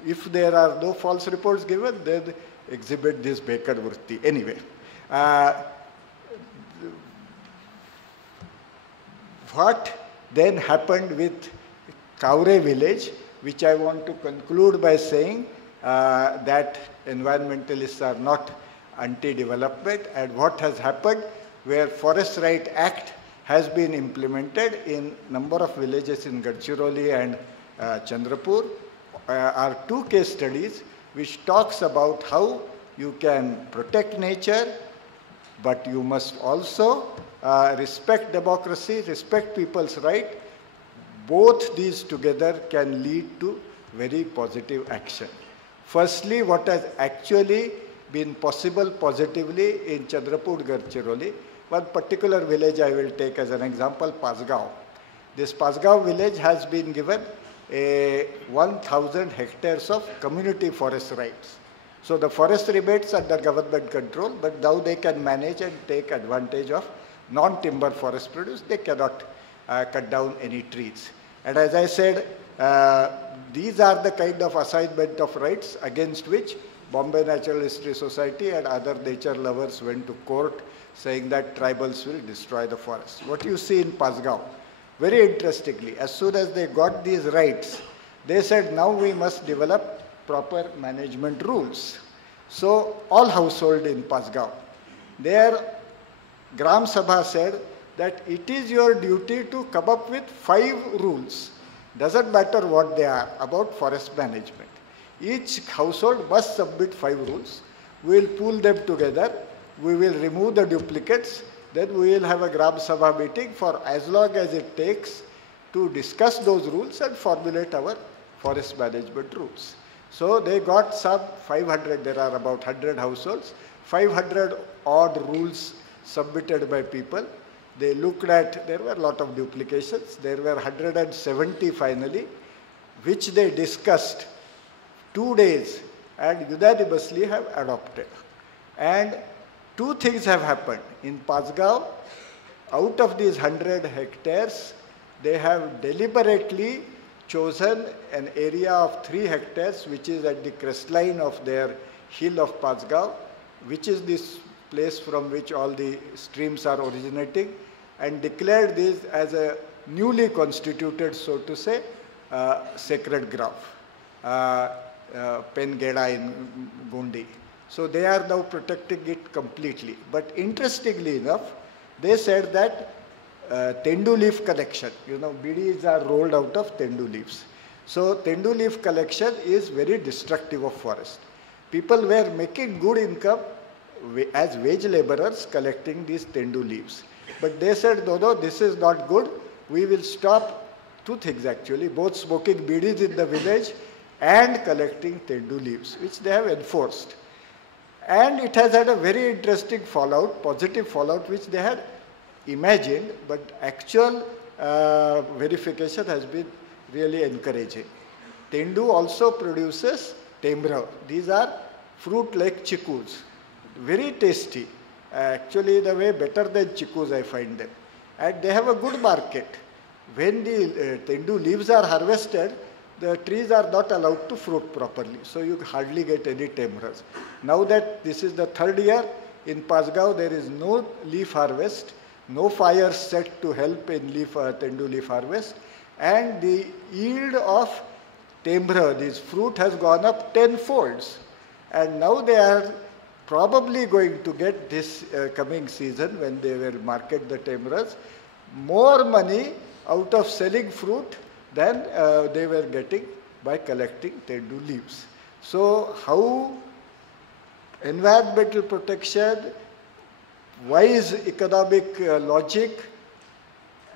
if there are no false reports given, then exhibit this भेकड वृत्ती. Anyway, what then happened with Kaure village, which I want to conclude by saying that environmentalists are not anti-development, and what has happened where Forest Right Act has been implemented in number of villages in Gadchiroli and Chandrapur are two case studies which talks about how you can protect nature, but you must also respect democracy, respect people's right. Both these together can lead to very positive action. Firstly, what has actually been possible positively in Chandrapur, Gadchiroli, one particular village I will take as an example, Pasgaon. This Pasgaon village has been given 1,000 hectares of community forest rights. So the forest remains under government control, but now they can manage and take advantage of non-timber forest produce. They cannot cut down any trees. And as I said, these are the kind of assignment of rights against which Bombay Natural History Society and other nature lovers went to court, saying that tribals will destroy the forest. What you see in Pasgaon, very interestingly, as soon as they got these rights, they said now we must develop proper management rules. So all household in Pasgaon, their Gram Sabha said that it is your duty to come up with 5 rules. Doesn't matter what they are about forest management. Each household must submit 5 rules. We will pool them together. We will remove the duplicates. Then we will have a Gram Sabha meeting for as long as it takes to discuss those rules and formulate our forest management rules. So they got some 500, there are about 100 households, 500 odd rules submitted by people. They looked at, there were a lot of duplications, there were 170 finally, which they discussed 2 days and unanimously have adopted. And 2 things have happened. In Pasgaon, out of these 100 hectares, they have deliberately chosen an area of 3 hectares, which is at the crestline of their hill of Pasgaon, which is this place from which all the streams are originating, and declared this as a newly constituted, so to say, sacred grove, Pengeda in Gundi. So they are now protecting it completely. But interestingly enough, they said that tendu leaf collection, you know, bidis are rolled out of tendu leaves. So tendu leaf collection is very destructive of forest. People were making good income as wage laborers collecting these tendu leaves. But they said, no, this is not good. We will stop 2 things actually, both smoking bidis in the village and collecting tendu leaves, which they have enforced. And it has had a very interesting fallout, positive fallout, which they had imagined, but actual verification has been really encouraging. Tendu also produces tembra. These are fruit like chikkus, very tasty. Actually, the way better than chikkus I find them. And they have a good market. When the tendu leaves are harvested, the trees are not allowed to fruit properly. So you hardly get any tembras. Now that this is the third year, in Pasgaon there is no leaf harvest, no fires set to help in tendu leaf harvest, and the yield of tembra, this fruit, has gone up 10-folds. And now they are probably going to get this coming season, when they will market the tembras, more money out of selling fruit than they were getting by collecting tendu leaves. So how environmental protection, wise economic logic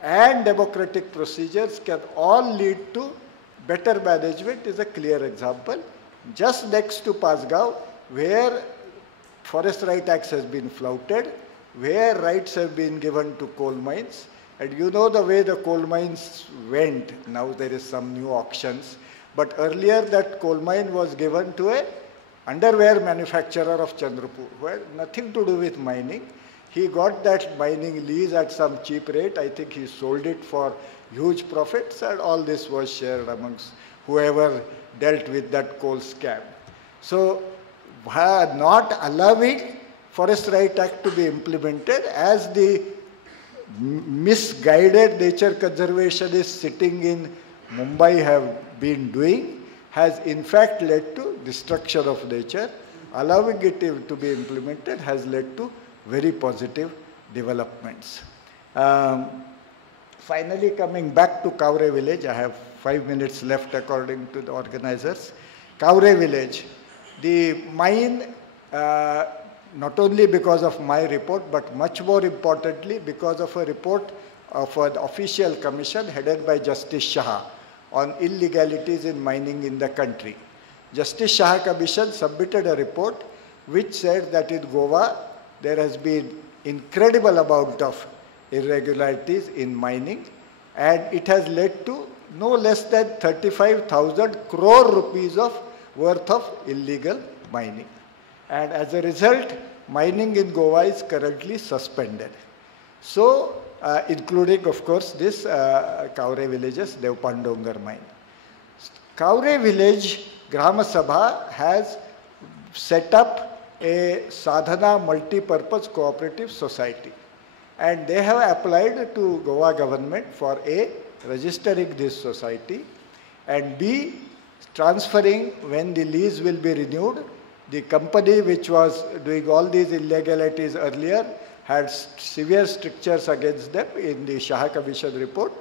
and democratic procedures can all lead to better management is a clear example. Just next to Pasgaon, where Forest Right Act has been flouted, where rights have been given to coal mines, and you know the way the coal mines went. Now there is some new auctions, but earlier that coal mine was given to a underwear manufacturer of Chandrapur, who had nothing to do with mining. He got that mining lease at some cheap rate. I think he sold it for huge profits, and all this was shared amongst whoever dealt with that coal scam. So, not allowing Forest Right Act to be implemented, as the misguided nature conservationists sitting in Mumbai have been doing, has in fact led to destruction of nature. Allowing it to be implemented has led to very positive developments. Finally, coming back to Kaure village, I have 5 minutes left according to the organizers. Kaure village, the mine, not only because of my report, but much more importantly because of a report of an official commission headed by Justice Shah on illegalities in mining in the country. Justice Shah Commission submitted a report which said that in Goa there has been incredible amount of irregularities in mining, and it has led to no less than 35,000 crore rupees of worth of illegal mining. And as a result, mining in Goa is currently suspended. So, including of course this Kaure village's Devpandongar mine. Kaure village Grama Sabha has set up a Sadhana multi-purpose cooperative society, and they have applied to Goa government for A, registering this society, and B, transferring, when the lease will be renewed. The company which was doing all these illegalities earlier had severe strictures against them in the Shah Commission report.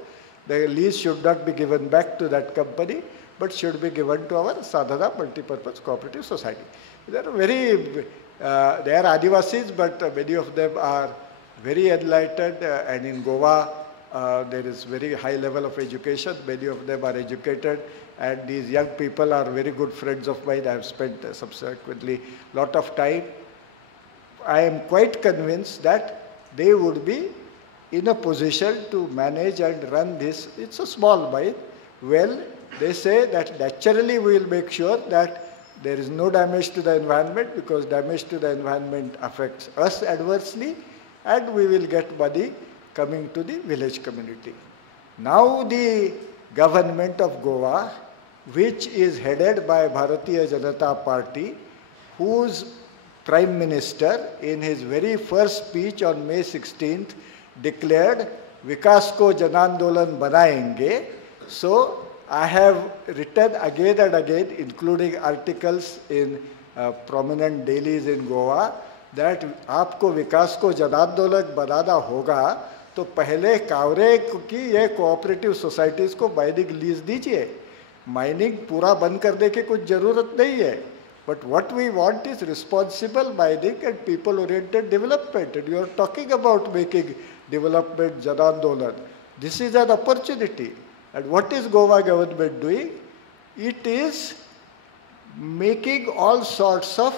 The lease should not be given back to that company, but should be given to our Sadhana multi-purpose cooperative society. They are they are Adivasis, but many of them are very enlightened, and in Goa there is very high level of education. Many of them are educated, and these young people are very good friends of mine. I have spent subsequently a lot of time. I am quite convinced that they would be in a position to manage and run this. It's a small mine. Well, they say that naturally we will make sure that there is no damage to the environment, because damage to the environment affects us adversely, and we will get money coming to the village community. Now the government of Goa, which is headed by Bharatiya Janata Party, whose Prime Minister in his very first speech on May 16th declared Vikas ko Janandolan banayenge. So I have written again and again, including articles in prominent dailies in Goa, that आपको विकास को जनांदोलन बनाना होगा तो पहले कावरे की ये cooperative societies को mining lease दीजिए. Mining पूरा बंद करने की कुछ जरूरत नहीं है, but what we want is responsible mining and people oriented development, and you are talking about making development janandolan. This is an opportunity. And what is Goa government doing? It is making all sorts of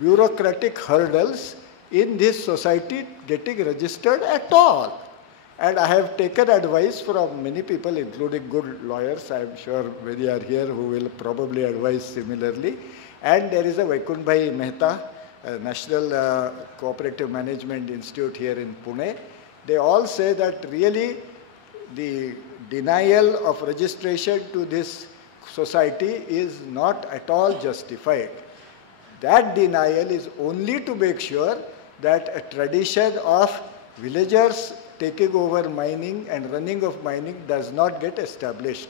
bureaucratic hurdles in this society getting registered at all. And I have taken advice from many people, including good lawyers. I am sure many are here who will probably advise similarly. And there is a Vaikundbhai Mehta, National Cooperative Management Institute here in Pune. They all say that really the denial of registration to this society is not at all justified. That denial is only to make sure that a tradition of villagers taking over mining and running of mining does not get established.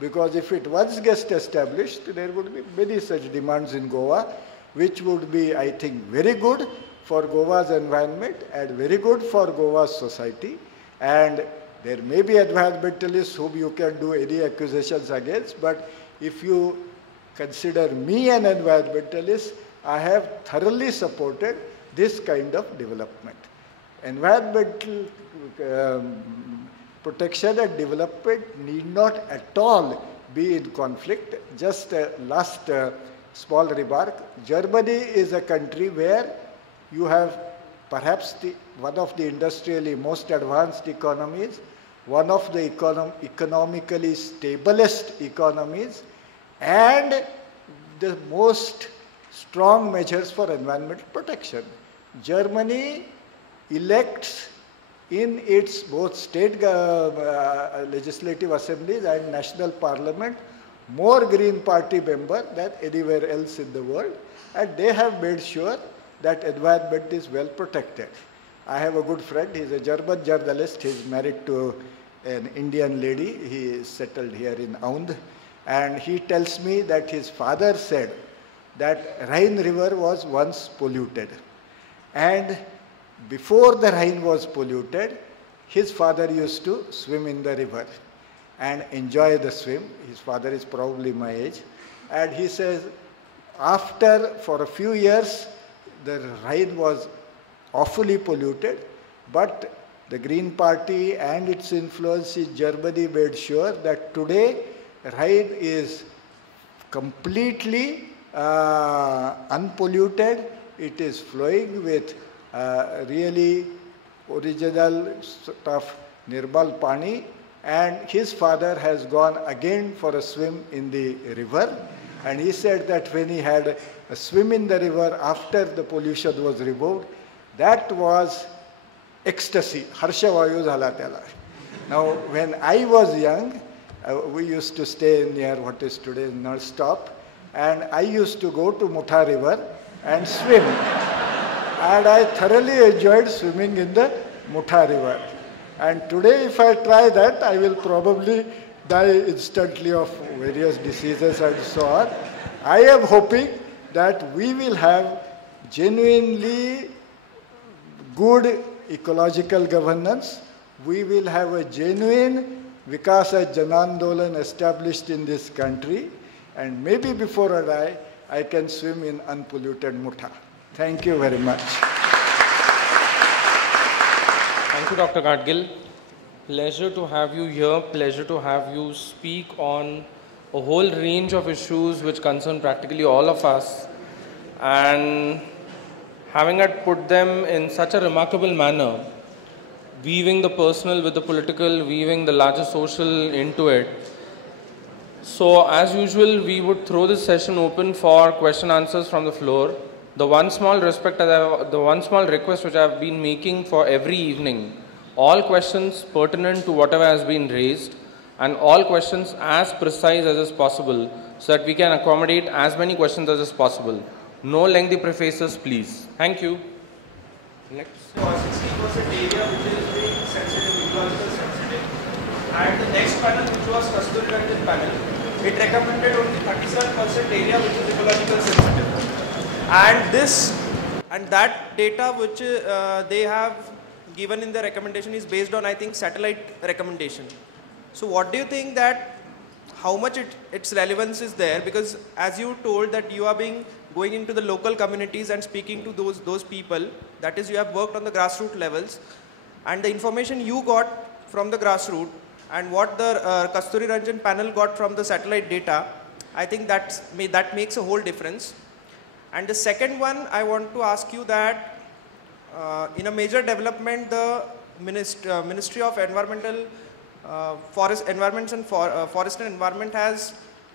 Because if it once gets established, there would be many such demands in Goa, which would be, I think, very good for Goa's environment and very good for Goa's society. And there may be environmentalists whom you can do any accusations against, but if you consider me an environmentalist, I have thoroughly supported this kind of development. Environmental protection and development need not at all be in conflict. Just a last small remark. Germany is a country where you have perhaps one of the industrially most advanced economies, one of the economically stablest economies, and the most strong measures for environmental protection. Germany elects in its both state legislative assemblies and national parliament more Green Party members than anywhere else in the world, and they have made sure that environment is well protected. I have a good friend, he's a German journalist, he's married to an Indian lady, he is settled here in Aund, and he tells me that his father said that Rhine River was once polluted, and before the Rhine was polluted, his father used to swim in the river and enjoy the swim. His father is probably my age. And he says, for a few years, the Rhine was awfully polluted, but the Green Party and its influence in Germany made sure that today Rhine is completely unpolluted. It is flowing with really original stuff, Nirbal Pani, and his father has gone again for a swim in the river, and he said that when he had a swim in the river after the pollution was removed, that was ecstasy, Harshavayu zhala tyala. Now when I was young, we used to stay near what is today Nalstop, and I used to go to Mutha river and swim. And I thoroughly enjoyed swimming in the Mutha river. And today if I try that, I will probably die instantly of various diseases and so on. I am hoping that we will have genuinely good ecological governance. We will have a genuine Vikasa Janandolan established in this country. And maybe before I die, I can swim in unpolluted Mutha. Thank you very much. Thank you, Dr. Gadgil. Pleasure to have you here. Pleasure to have you speak on a whole range of issues which concern practically all of us. And having put them in such a remarkable manner, weaving the personal with the political, weaving the larger social into it. So as usual, we would throw this session open for question answers from the floor. The one small request which I have been making for every evening, all questions pertinent to whatever has been raised and all questions as precise as is possible so that we can accommodate as many questions as is possible. No lengthy prefaces, please. Thank you. Next. 60% area which is very sensitive, ecological sensitive. And the next panel, which was Kasturi Ranjan panel, it recommended only 37% area which is ecological sensitive. And that data which they have given in the recommendation is based on, I think, satellite recommendation. So what do you think that, how much its relevance is there? Because as you told that you are going into the local communities and speaking to those people, that is, you have worked on the grassroots levels, and the information you got from the grassroots and what the Kasturi Ranjan panel got from the satellite data, I think that makes a whole difference. And the second one, I want to ask you that in a major development, the Ministry of Forest and Environment has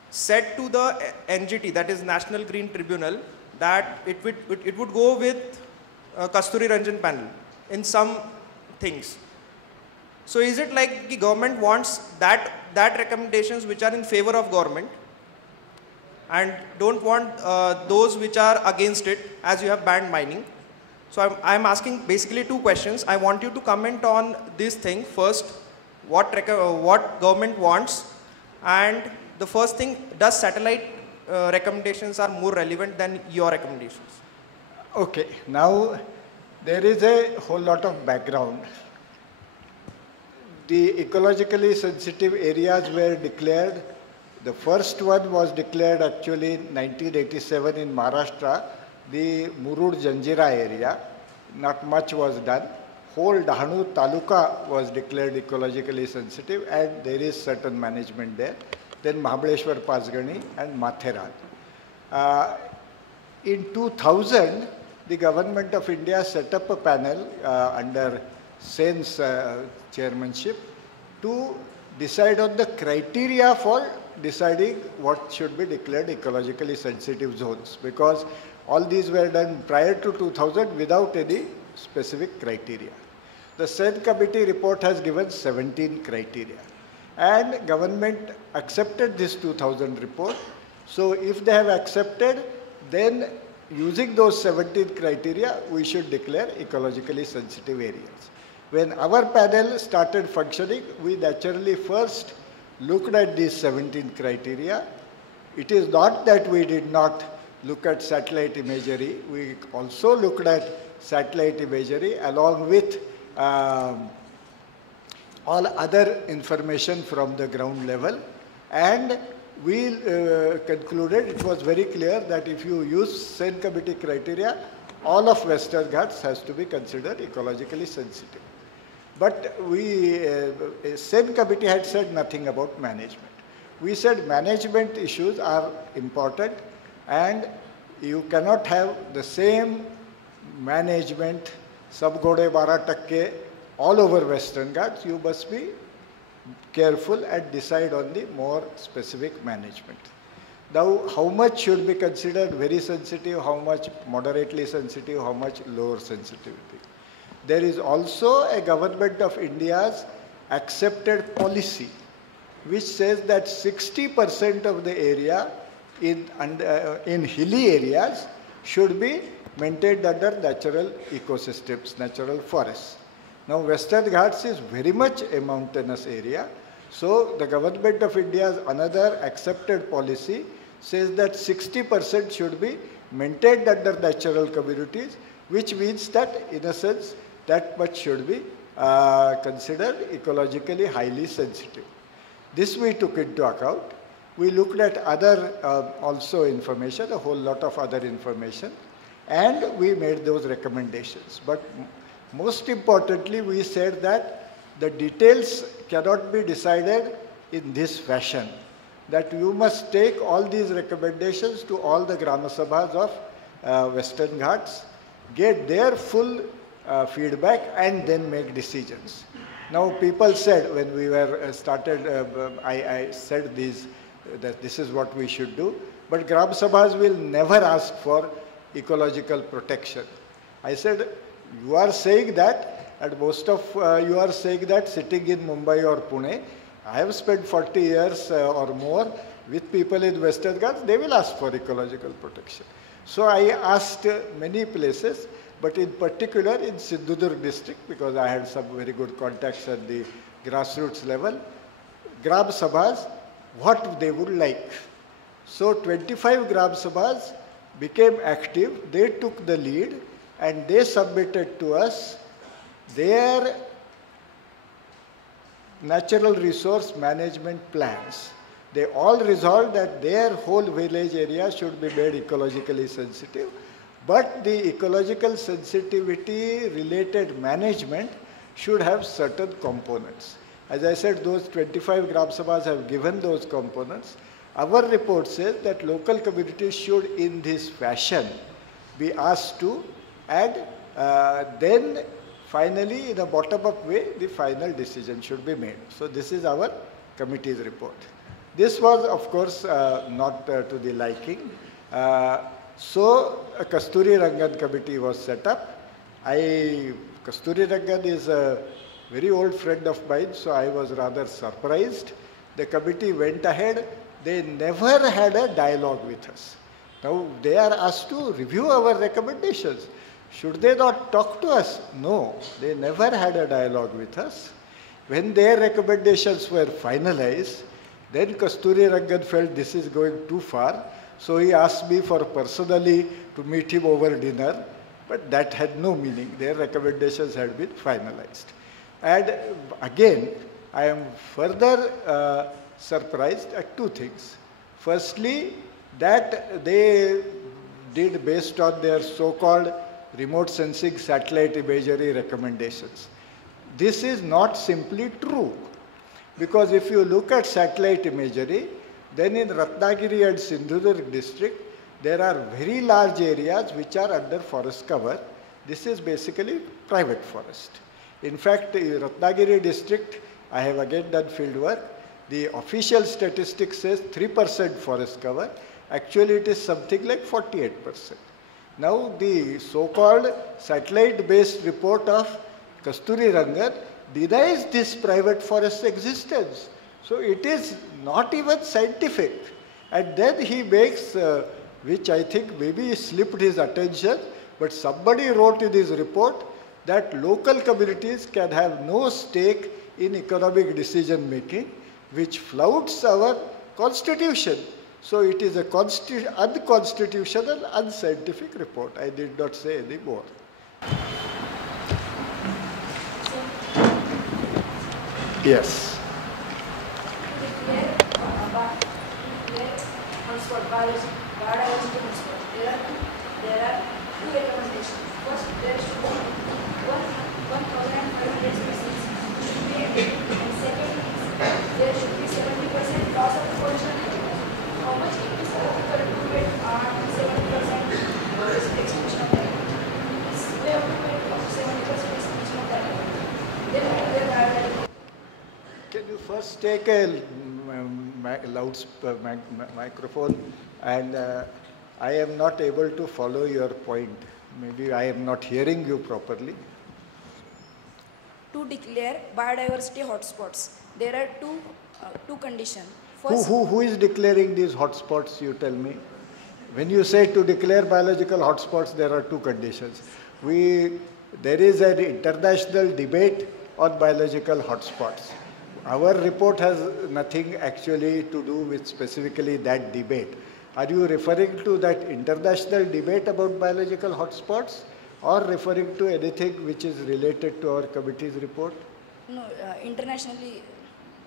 said to the NGT, that is National Green Tribunal, that it would go with Kasturi Ranjan panel in some things. So is it like the government wants that recommendations which are in favor of government and don't want those which are against it, as you have banned mining? So I'm asking basically two questions. I want you to comment on this thing first, what government wants, and the first thing, does satellite recommendations are more relevant than your recommendations? Okay, now there is a whole lot of background. The ecologically sensitive areas were declared. The first one was declared actually in 1987 in Maharashtra, the Murud Janjira area. Not much was done. Whole Dahanu Taluka was declared ecologically sensitive, and there is certain management there. Then Mahabaleshwar, Pasgani and Matheran. In 2000, the government of India set up a panel under Sen's chairmanship to decide on the criteria for deciding what should be declared ecologically sensitive zones, because all these were done prior to 2000 without any specific criteria. The Sen committee report has given 17 criteria, and government accepted this 2000 report. So if they have accepted, then using those 17 criteria, we should declare ecologically sensitive areas. When our panel started functioning, we naturally first looked at these 17 criteria. It is not that we did not look at satellite imagery. We also looked at satellite imagery along with all other information from the ground level, and we concluded it was very clear that if you use Sen committee criteria, all of Western Ghats has to be considered ecologically sensitive. But Sen committee had said nothing about management. We said management issues are important, and you cannot have the same management sab gode 12% all over Western Ghats. You must be careful and decide on the more specific management. Now, how much should be considered very sensitive, how much moderately sensitive, how much lower sensitivity? There is also a government of India's accepted policy which says that 60% of the area in hilly areas should be maintained under natural ecosystems, natural forests. Now, Western Ghats is very much a mountainous area. So, the government of India's another accepted policy says that 60% should be maintained under natural communities, which means that, in a sense, that much should be considered ecologically highly sensitive. This we took into account. We looked at other also information, a whole lot of other information, and we made those recommendations. But most importantly, we said that the details cannot be decided in this fashion, that you must take all these recommendations to all the Gram Sabhas of Western Ghats, get their full feedback, and then make decisions. Now, people said when we were I said that this is what we should do, but Gram Sabhas will never ask for ecological protection. I said, you are saying that, and most of you are saying that sitting in Mumbai or Pune. I have spent 40 years or more with people in Western Ghats. They will ask for ecological protection. So I asked many places, but in particular in Sindhudurg district, because I had some very good contacts at the grassroots level, Gram Sabhas, what they would like. So 25 Gram Sabhas became active. They took the lead, and they submitted to us their natural resource management plans. They all resolved that their whole village area should be made ecologically sensitive, but the ecological sensitivity related management should have certain components. As I said, those 25 Gram Sabhas have given those components. Our report says that local communities should, in this fashion, be asked to add, then finally, in a bottom-up way, the final decision should be made. So this is our committee's report. This was, of course, not to the liking. So a Kasturi Rangan committee was set up. Kasturi Rangan is a very old friend of mine, so I was rather surprised. The committee went ahead. They never had a dialogue with us. Now they are asked to review our recommendations. Should they not talk to us? No, they never had a dialogue with us. When their recommendations were finalized, then Kasturi Rangan felt this is going too far. So he asked me for personally to meet him over dinner, but that had no meaning. Their recommendations had been finalized. And again, I am further surprised at two things. Firstly, that they did based on their so-called remote sensing satellite imagery recommendations. This is not simply true, because if you look at satellite imagery, then in Ratnagiri and Sindhudurg district, there are very large areas which are under forest cover. This is basically private forest. In fact, in Ratnagiri district, I have again done field work. The official statistics says 3% forest cover. Actually, it is something like 48%. Now, the so-called satellite-based report of Kasturi Rangan denies this private forest existence. So, it is not even scientific. And then he makes, which I think maybe slipped his attention, but somebody wrote in his report that local communities can have no stake in economic decision making, which flouts our constitution. So it is a unconstitutional, unscientific report. I did not say any more. Yes. There are two recommendations. First, there should be 1,500 species should be added, and second, there should be 70% loss of original habitat. How much it is applicable to it and 70% is extinction of that. It's way up to it of 70% extinction of that. Then there are. Can you first take a microphone? And I am not able to follow your point. Maybe I am not hearing you properly. To declare biodiversity hotspots, there are two conditions. First, Who is declaring these hotspots, you tell me? When you say to declare biological hotspots, there are two conditions. There is an international debate on biological hotspots. Our report has nothing actually to do with specifically that debate. Are you referring to that international debate about biological hotspots, or referring to anything which is related to our committee's report? No, internationally.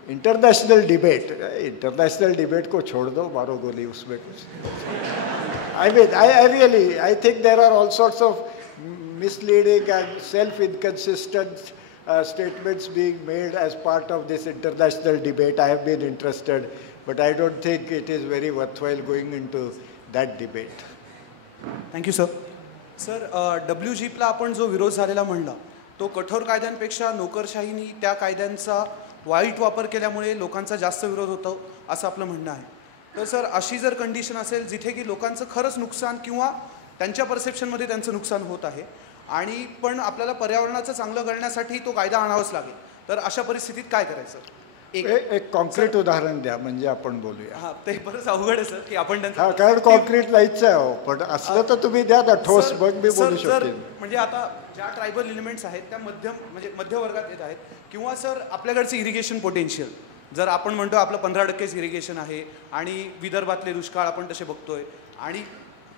International debate. International debate ko chhod do, maro goli usme kuch. I mean, I think there are all sorts of misleading and self-inconsistent statements being made as part of this international debate. I have been interested, but I don't think it is very worthwhile going into that debate. Thank you, sir. Sir WGPला आपण जो विरोध झालेला म्हणला तो कठोर कायद्यांपेक्षा नोकरशाहीनी त्या कायद्यांचा white वापर केल्यामुळे लोकांचा जास्त विरोध होतो असं आपलं म्हणणं आहे. तर सर अशी जर कंडिशन असेल जिथे की लोकांचं खरंच नुकसान किंवा त्यांच्या परसेप्शनमध्ये त्यांचं नुकसान होत आहे आणि पण आपल्याला पर्यावरणाचं चांगलं करण्यासाठी तो कायदा आणावाच लागेल, तर अशा परिस्थितीत काय करायचं? एक कॉन्क्रीट उदाहरण द्या म्हणजे आपण बोलूया. हां, ते बरंच अवघड आहे सर की आपण हा, कारण कॉन्क्रीट नाहीच आहे, पण असलं तर तुम्ही द्या ना ठोस, मग मी बोलू शकते. म्हणजे आता ज्या ट्रायबल एलिमेंट्स आहेत त्या मध्यवर्गात येत आहेत, किंवा सर आपल्याकडचं इरिगेशन पोटेन्शियल जर आपण म्हणतो आपलं 15% इरिगेशन आहे आणि विदर्भातले दुष्काळ आपण तसे बघतोय आणि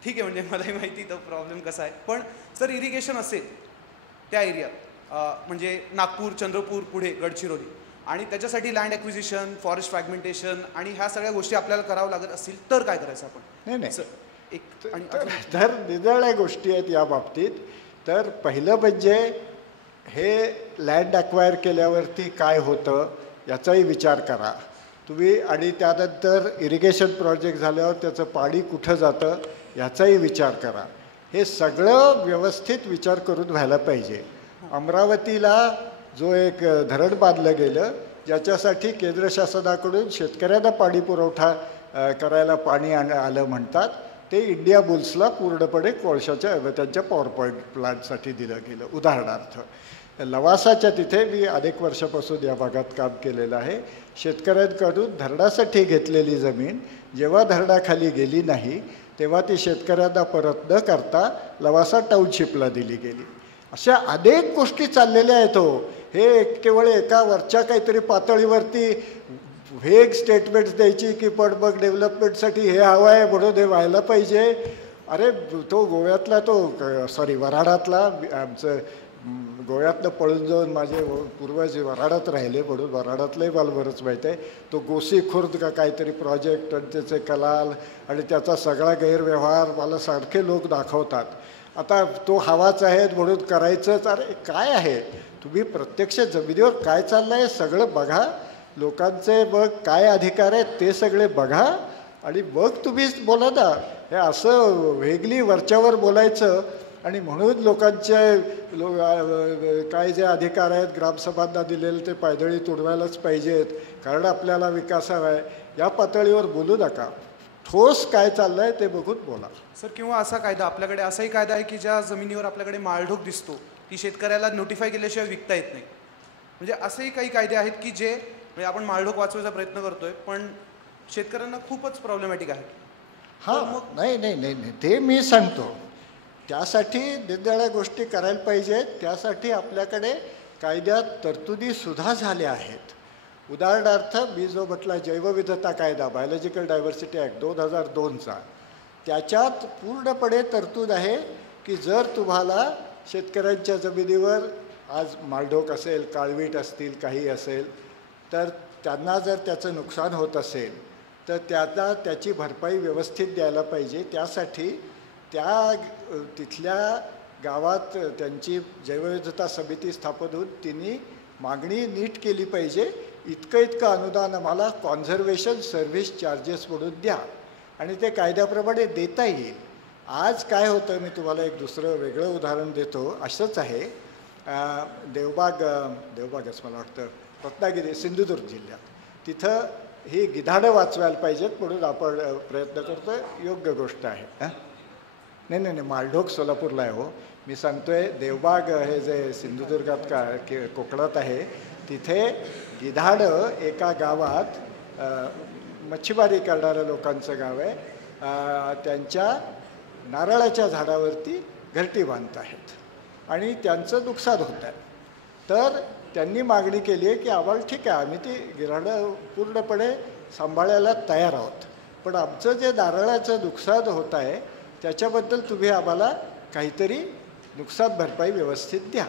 ठीक आहे, म्हणजे मलाही माहिती तो प्रॉब्लेम कसा आहे, पण सर इरिगेशन असेल त्या एरियात म्हणजे नागपूर, चंद्रपूर, पुढे गडचिरोली, आणि त्याच्यासाठी लँड ॲक्विजिशन, फॉरेस्ट फ्रॅगमेंटेशन आणि ह्या सगळ्या गोष्टी आपल्याला करावं लागत असतील तर काय करायचं आपण? नाही एक आणि तर निरनिराळ्या गोष्टी आहेत या बाबतीत. तर पहिलं म्हणजे हे लँड अक्वायर केल्यावरती काय होतं याचाही विचार करा तुम्ही, आणि त्यानंतर इरिगेशन प्रोजेक्ट झाल्यावर त्याचं पाणी कुठं जातं याचाही विचार करा. हे सगळं व्यवस्थित विचार करून व्हायला पाहिजे. अमरावतीला जो एक धरण बांधलं गेलं, ज्याच्यासाठी केंद्र शासनाकडून शेतकऱ्यांना पाणी पुरवठा करायला पाणी आलं म्हणतात, ते इंडिया बुल्सला पूर्णपणे कोळशाच्या त्यांच्या पॉवर पॉईंट प्लांटसाठी दिलं गेलं. उदाहरणार्थ लवासाच्या तिथे मी अनेक वर्षापासून या भागात काम केलेलं आहे. शेतकऱ्यांकडून धरणासाठी घेतलेली जमीन जेव्हा धरणाखाली गेली नाही तेव्हा ती शेतकऱ्यांना परत न करता लवासा टाउनशिपला दिली गेली. अशा अनेक गोष्टी चाललेल्या आहेत. हे केवळ एका वरच्या काहीतरी पातळीवरती व्हेग स्टेटमेंट्स द्यायची की पण मग डेव्हलपमेंटसाठी हे हवं आहे म्हणून हे व्हायला पाहिजे. अरे तो गोव्यातला वऱ्हाडातला आमचं गोव्यातनं पळून जाऊन माझे पूर्वज वऱ्हाडात राहिले म्हणून वऱ्हाडातलंही मला बरंच माहीत आहे. तो गोसी खुर्द का काहीतरी प्रोजेक्ट आणि त्याचे कलाल आणि त्याचा सगळा गैरव्यवहार मला सारखे लोक दाखवतात. आता तो हवाच आहे म्हणून करायचंच. अरे काय आहे, तुम्ही प्रत्यक्ष जमिनीवर काय चाललं आहे सगळं बघा, लोकांचे मग काय अधिकार आहेत ते सगळे बघा आणि मग तुम्हीच बोला ना. हे असं वेगळी वरच्यावर बोलायचं आणि म्हणून लोकांचे काय जे अधिकार आहेत ग्रामसभांना दिलेले ते पायदळी तुडवायलाच पाहिजेत कारण आपल्याला विकास हवा आहे, या पातळीवर बोलू नका. ठोस काय चाललं आहे ते बघून बोला. सर किंवा असा कायदा आपल्याकडे असाही कायदा आहे की ज्या जमिनीवर आपल्याकडे माळढोक दिसतो ती शेतकऱ्याला नोटिफाय केल्याशिवाय विकता येत नाही. म्हणजे असेही काही कायदे आहेत की जे म्हणजे आपण माळढोक वाचवायचा प्रयत्न करतोय पण शेतकऱ्यांना खूपच प्रॉब्लेमॅटिक आहे. हां नाही ते मी सांगतो. त्यासाठी वेगवेगळ्या गोष्टी करायला पाहिजेत. त्यासाठी आपल्याकडे कायद्यात तरतुदीसुद्धा झाल्या आहेत. उदाहरणार्थ मी जो म्हटला जैवविविधता कायदा बायोलॉजिकल डायव्हर्सिटी ॲक्ट 2002चा, त्याच्यात पूर्णपणे तरतूद आहे की जर तुम्हाला शेतकऱ्यांच्या जमिनीवर आज माळढोक असेल, काळवीट असतील, काही असेल तर त्यांना जर त्याचं नुकसान होत असेल तर त्याची भरपाई व्यवस्थित द्यायला पाहिजे. त्यासाठी तिथल्या गावात त्यांची जैवविविधता समिती स्थापन होऊन तिने मागणी नीट केली पाहिजे. इतकं अनुदान आम्हाला कॉन्झर्वेशन सर्व्हिस चार्जेस म्हणून द्या आणि ते कायद्याप्रमाणे देता येईल. आज काय होतं, मी तुम्हाला एक दुसरं वेगळं उदाहरण देतो. असंच आहे देवबागच मला वाटतं रत्नागिरी सिंधुदुर्ग जिल्ह्यात, तिथं ही गिधाडं वाचवायला पाहिजेत म्हणून आपण प्रयत्न करतो आहे. योग्य गोष्ट आहे. नाही माळढोक सोलापूरला आहे. हो मी सांगतोय देवबाग हे जे सिंधुदुर्गात कोकणात आहे तिथे गिधाडं एका गावात मच्छीमारी करणाऱ्या लोकांचं गाव आहे. त्यांच्या नारळाच्या झाडावरती घरटी बांधत आहेत आणि त्यांचं नुकसान होत आहे. तर त्यांनी मागणी केली आहे की आम्हाला ठीक आहे आम्ही ती गिधाडं पूर्णपणे सांभाळायला तयार आहोत पण आमचं जे नारळाचं नुकसान होत आहे त्याच्याबद्दल तुम्ही आम्हाला काहीतरी नुकसान भरपाई व्यवस्थित द्या.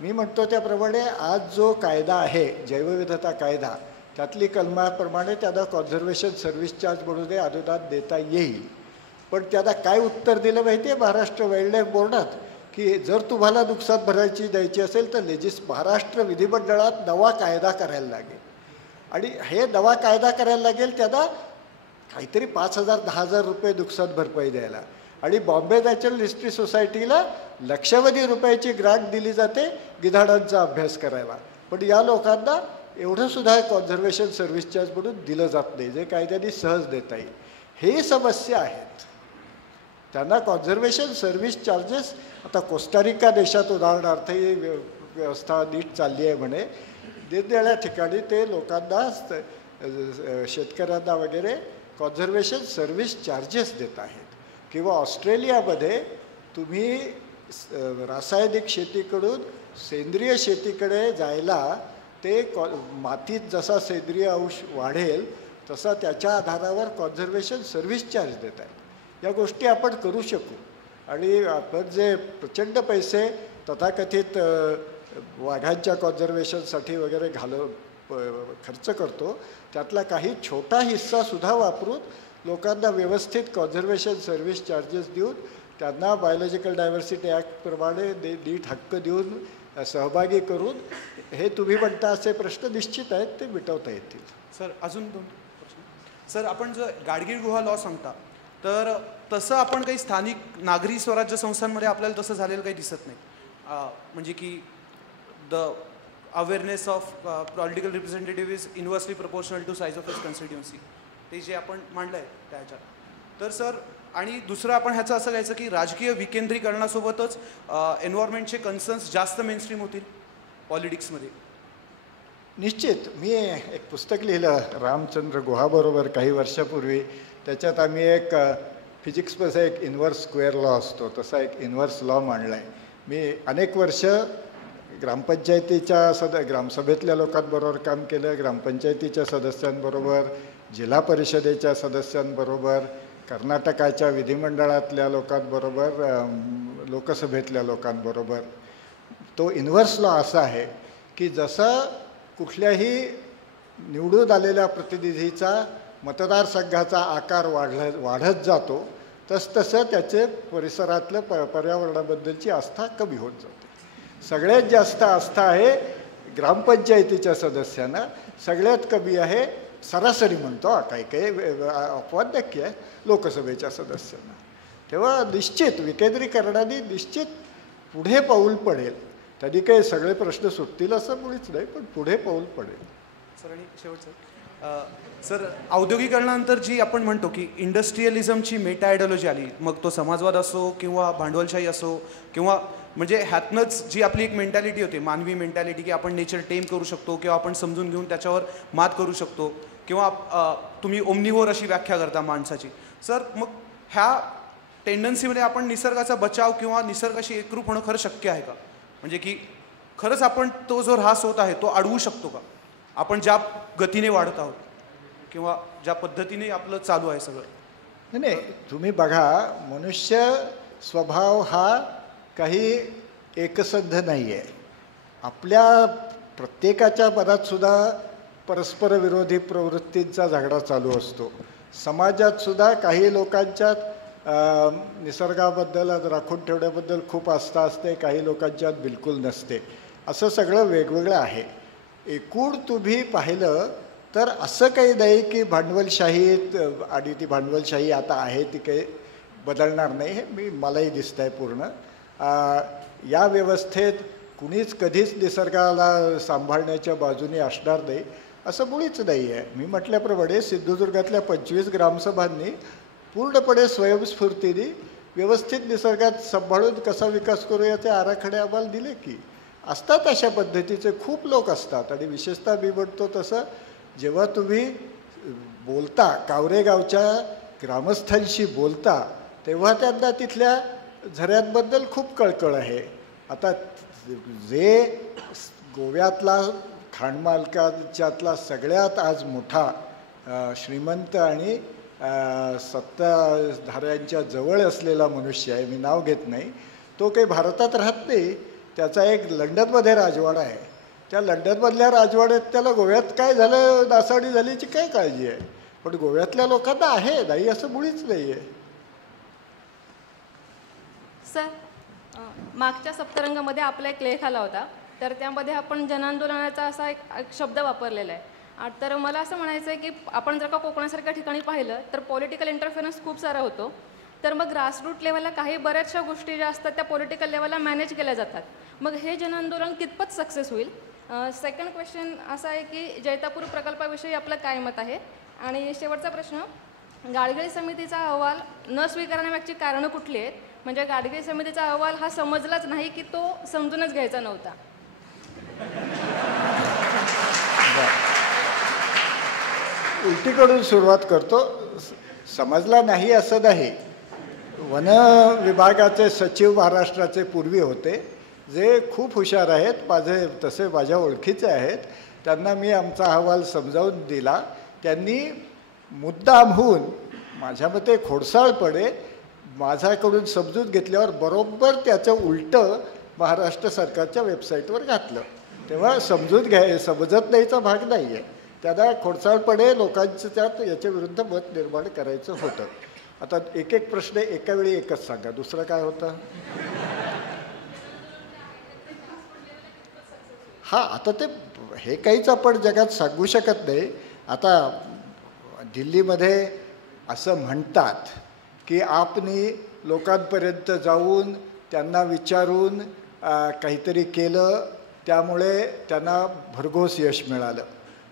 मी म्हणतो त्याप्रमाणे आज जो कायदा आहे जैवविविधता कायदा त्यातली कलमाप्रमाणे त्यांना कॉन्झर्वेशन सर्व्हिस चार्ज म्हणून अनुदान देता येईल. पण त्यांना काय उत्तर दिलं माहिती आहे महाराष्ट्र वाईल्डलाईफ बोर्डात की जर तुम्हाला नुकसान भरायची द्यायची असेल तर महाराष्ट्र विधिमंडळात नवा कायदा करायला लागेल आणि हे नवा कायदा करायला लागेल त्यांना काहीतरी 5,000-10,000 रुपये नुकसान भरपाई द्यायला आणि बॉम्बे नॅचरल हिस्ट्री सोसायटीला लक्षावधी रुपयाची ग्रांट दिली जाते गिधाडांचा अभ्यास करायला. पण या लोकांना एवढंसुद्धा कॉन्झर्वेशन सर्व्हिस चार्ज म्हणून दिलं जात नाही जे कायद्याने सहज देता येईल. हे समस्या आहेत. त्यांना कॉन्झर्वेशन सर्व्हिस चार्जेस आता कोस्टारिका देशात उदाहरणार्थ ही व्यवस्था नीट चालली आहे म्हणे. वेगवेगळ्या ठिकाणी ते लोकांना शेतकऱ्यांना वगैरे कॉन्झर्वेशन सर्व्हिस चार्जेस देत आहेत. किंवा ऑस्ट्रेलियामध्ये तुम्ही रासायनिक शेतीकडून सेंद्रिय शेतीकडे जायला ते मातीत जसा सेंद्रिय अंश वाढेल तसा त्याच्या आधारावर कॉन्झर्वेशन सर्व्हिस चार्ज देत आहेत. या गोष्टी आपण करू शकू आणि आपण जे प्रचंड पैसे तथाकथित वाघांच्या कॉन्झर्वेशनसाठी वगैरे खर्च करतो त्यातला काही छोटा हिस्सासुद्धा वापरून लोकांना व्यवस्थित कॉन्झर्वेशन सर्व्हिस चार्जेस देऊन त्यांना बायोलॉजिकल डायव्हर्सिटी ॲक्टप्रमाणे नीट हक्क देऊन सहभागी करून हे तुम्ही म्हणता असे प्रश्न निश्चित आहेत ते मिटवता येतील. सर अजून 2 प्रश्न. सर आपण जर गाडगीळ गुहा लॉ सांगता तर तसं आपण काही स्थानिक नागरी स्वराज्य संस्थांमध्ये आपल्याला तसं झालेलं काही दिसत नाही. म्हणजे की the awareness of political representative is inversely proportional to size of his constituency. ते जे आपण मांडलं आहे त्याच्यात. तर सर आणि दुसरं आपण ह्याचं असं घ्यायचं की राजकीय विकेंद्रीकरणासोबतच एन्व्हायरमेंटचे कन्सर्न्स जास्त मेनस्ट्रीम होतील पॉलिटिक्समध्ये. निश्चित. मी एक पुस्तक लिहिलं रामचंद्र गुहाबरोबर काही वर्षापूर्वी. त्याच्यात आम्ही एक फिजिक्समध्ये एक इन्व्हर्स स्क्वेअर लॉ असतो तसा एक इन्व्हर्स लॉ मांडला आहे. मी अनेक वर्ष ग्रामपंचायतीच्या ग्रामसभेतल्या लोकांबरोबर काम केलं, ग्रामपंचायतीच्या सदस्यांबरोबर, जिल्हा परिषदेच्या सदस्यांबरोबर, कर्नाटकाच्या विधिमंडळातल्या लोकांबरोबर, लोकसभेतल्या लोकांबरोबर. तो इन्व्हर्स लॉ असा आहे की जसं कुठल्याही निवडून आलेल्या प्रतिनिधीचा मतदारसंघाचा आकार वाढत जातो तसतसं त्याचे परिसरातलं पर्यावरणाबद्दलची आस्था कमी होत जाते. सगळ्यात जास्त आस्था आहे ग्रामपंचायतीच्या सदस्यांना, सगळ्यात कमी आहे सरासरी म्हणतो काही काही अपवाद नक्की आहे लोकसभेच्या सदस्यांना. तेव्हा निश्चित विकेंद्रीकरणाने निश्चित पुढे पाऊल पडेल. त्यांनी काही सगळे प्रश्न सुटतील असं मुळीच नाही, पण पुढे पाऊल पडेल. सर आणि शेवटचं सर, औद्योगिकरणानंतर जी आपण म्हणतो की इंडस्ट्रियलिझमची मेटा आयडियोलॉजी आली, मग तो समाजवाद असो किंवा भांडवलशाही असो किंवा म्हणजे ह्यातनंच जी आपली एक मेंटॅलिटी होती मानवी मेंटॅलिटी की आपण नेचर टेम करू शकतो किंवा आपण समजून घेऊन त्याच्यावर मात करू शकतो किंवा तुम्ही ओमनिव्होर अशी व्याख्या करता माणसाची. सर मग ह्या टेंडन्सीमध्ये आपण निसर्गाचा बचाव किंवा निसर्गाशी एकरूप होणं खरं शक्य आहे का? म्हणजे की खरंच आपण तो जो ऱ्हास होत आहे तो अडवू शकतो का आपण ज्या गतीने वाढत आहोत किंवा ज्या पद्धतीने आपलं चालू आहे सगळं? नाही, तुम्ही बघा, मनुष्य स्वभाव हा काही एकसंध नाही आहे. आपल्या प्रत्येकाच्या मनातसुद्धा परस्पर विरोधी प्रवृत्तींचा झगडा चालू असतो. समाजातसुद्धा काही लोकांच्यात निसर्गाबद्दल राखून ठेवण्याबद्दल खूप आस्था असते, काही लोकांच्यात बिलकुल नसते. असं सगळं वेगवेगळं आहे. एकूण तुम्ही पाहिलं तर असं काही नाही की भांडवलशाहीत आणि ती भांडवलशाही आता आहे ती काही बदलणार नाही, हे मलाही दिसतं आहे पूर्ण. या व्यवस्थेत कुणीच कधीच निसर्गाला सांभाळण्याच्या बाजूने असणार नाही असं मुळीच नाही आहे. मी म्हटल्याप्रमाणे सिंधुदुर्गातल्या 25 ग्रामसभांनी पूर्णपणे स्वयंस्फूर्तीने व्यवस्थित निसर्गात सांभाळून कसा विकास करू याचे आराखडे आम्हाला दिले की. असतात अशा पद्धतीचे खूप लोक असतात. आणि विशेषतः मी म्हणतो तसं जेव्हा तुम्ही बोलता कावरेगावच्या ग्रामस्थांशी बोलता तेव्हा त्यांना तिथल्या झऱ्यांबद्दल खूप कळकळ आहे. आता जे गोव्यातला खाणमालकाच्यातला सगळ्यात आज मोठा श्रीमंत आणि सत्ताधाऱ्यांच्या जवळ असलेला मनुष्य आहे, मी नाव घेत नाही, तो काही भारतात राहत नाही. त्याचा एक लंडनमध्ये राजवाडा आहे. त्या लंडनमधल्या राजवाड्यात त्याला गोव्यात काय झालं नासाडी झालीची काय काळजी आहे, पण गोव्यातल्या लोकांना आहे नाही असं मुळीच नाही आहे. सर, मागच्या सप्तरंगामध्ये आपला एक लेख आला होता, तर त्यामध्ये आपण जनांदोलनाचा असा एक शब्द वापरलेला आहे. तर मला असं म्हणायचं आहे की आपण जर का कोकणासारख्या ठिकाणी पाहिलं तर पॉलिटिकल इंटरफेरन्स खूप सारा होतो. तर मग ग्रासरूट लेवलला काही बऱ्याचशा गोष्टी ज्या असतात त्या पॉलिटिकल लेवलला मॅनेज केल्या जातात. मग हे जनांदोलन कितपत सक्सेस होईल? सेकंड क्वेश्चन असा आहे की जैतापूर प्रकल्पाविषयी आपलं काय मत आहे? आणि शेवटचा प्रश्न, गाडगिळ समितीचा अहवाल न स्वीकारण्यामागची कारणं कुठली आहेत? म्हणजे गाडगिळ समितीचा अहवाल हा समजलाच नाही की तो समजूनच घ्यायचा नव्हता? उलटीकडून सुरुवात करतो. समजला नाही असं नाही. वन विभागाचे सचिव महाराष्ट्राचे पूर्वी होते, जे खूप हुशार आहेत, माझ्या ओळखीचे आहेत. त्यांना मी आमचा अहवाल समजावून दिला. त्यांनी मुद्दामहून माझ्या मते खोडसाळपणे माझ्याकडून समजून घेतल्यावर बरोबर त्याचं उलटं महाराष्ट्र सरकारच्या वेबसाईटवर घातलं. तेव्हा समजत नाहीचा भाग नाही आहे. त्यांना खोडसाळपणे लोकांचं त्यात याच्या विरुद्ध मत निर्माण करायचं होतं. आता एक एक प्रश्न एका वेळी एकच सांगा. दुसरं काय होतं? हां, आता ते हे काहीच आपण जगात सांगू शकत नाही. आता दिल्लीमध्ये असं म्हणतात की आपनी लोकांपर्यंत जाऊन त्यांना विचारून काहीतरी केलं, त्यामुळे त्यांना भरघोस यश मिळालं.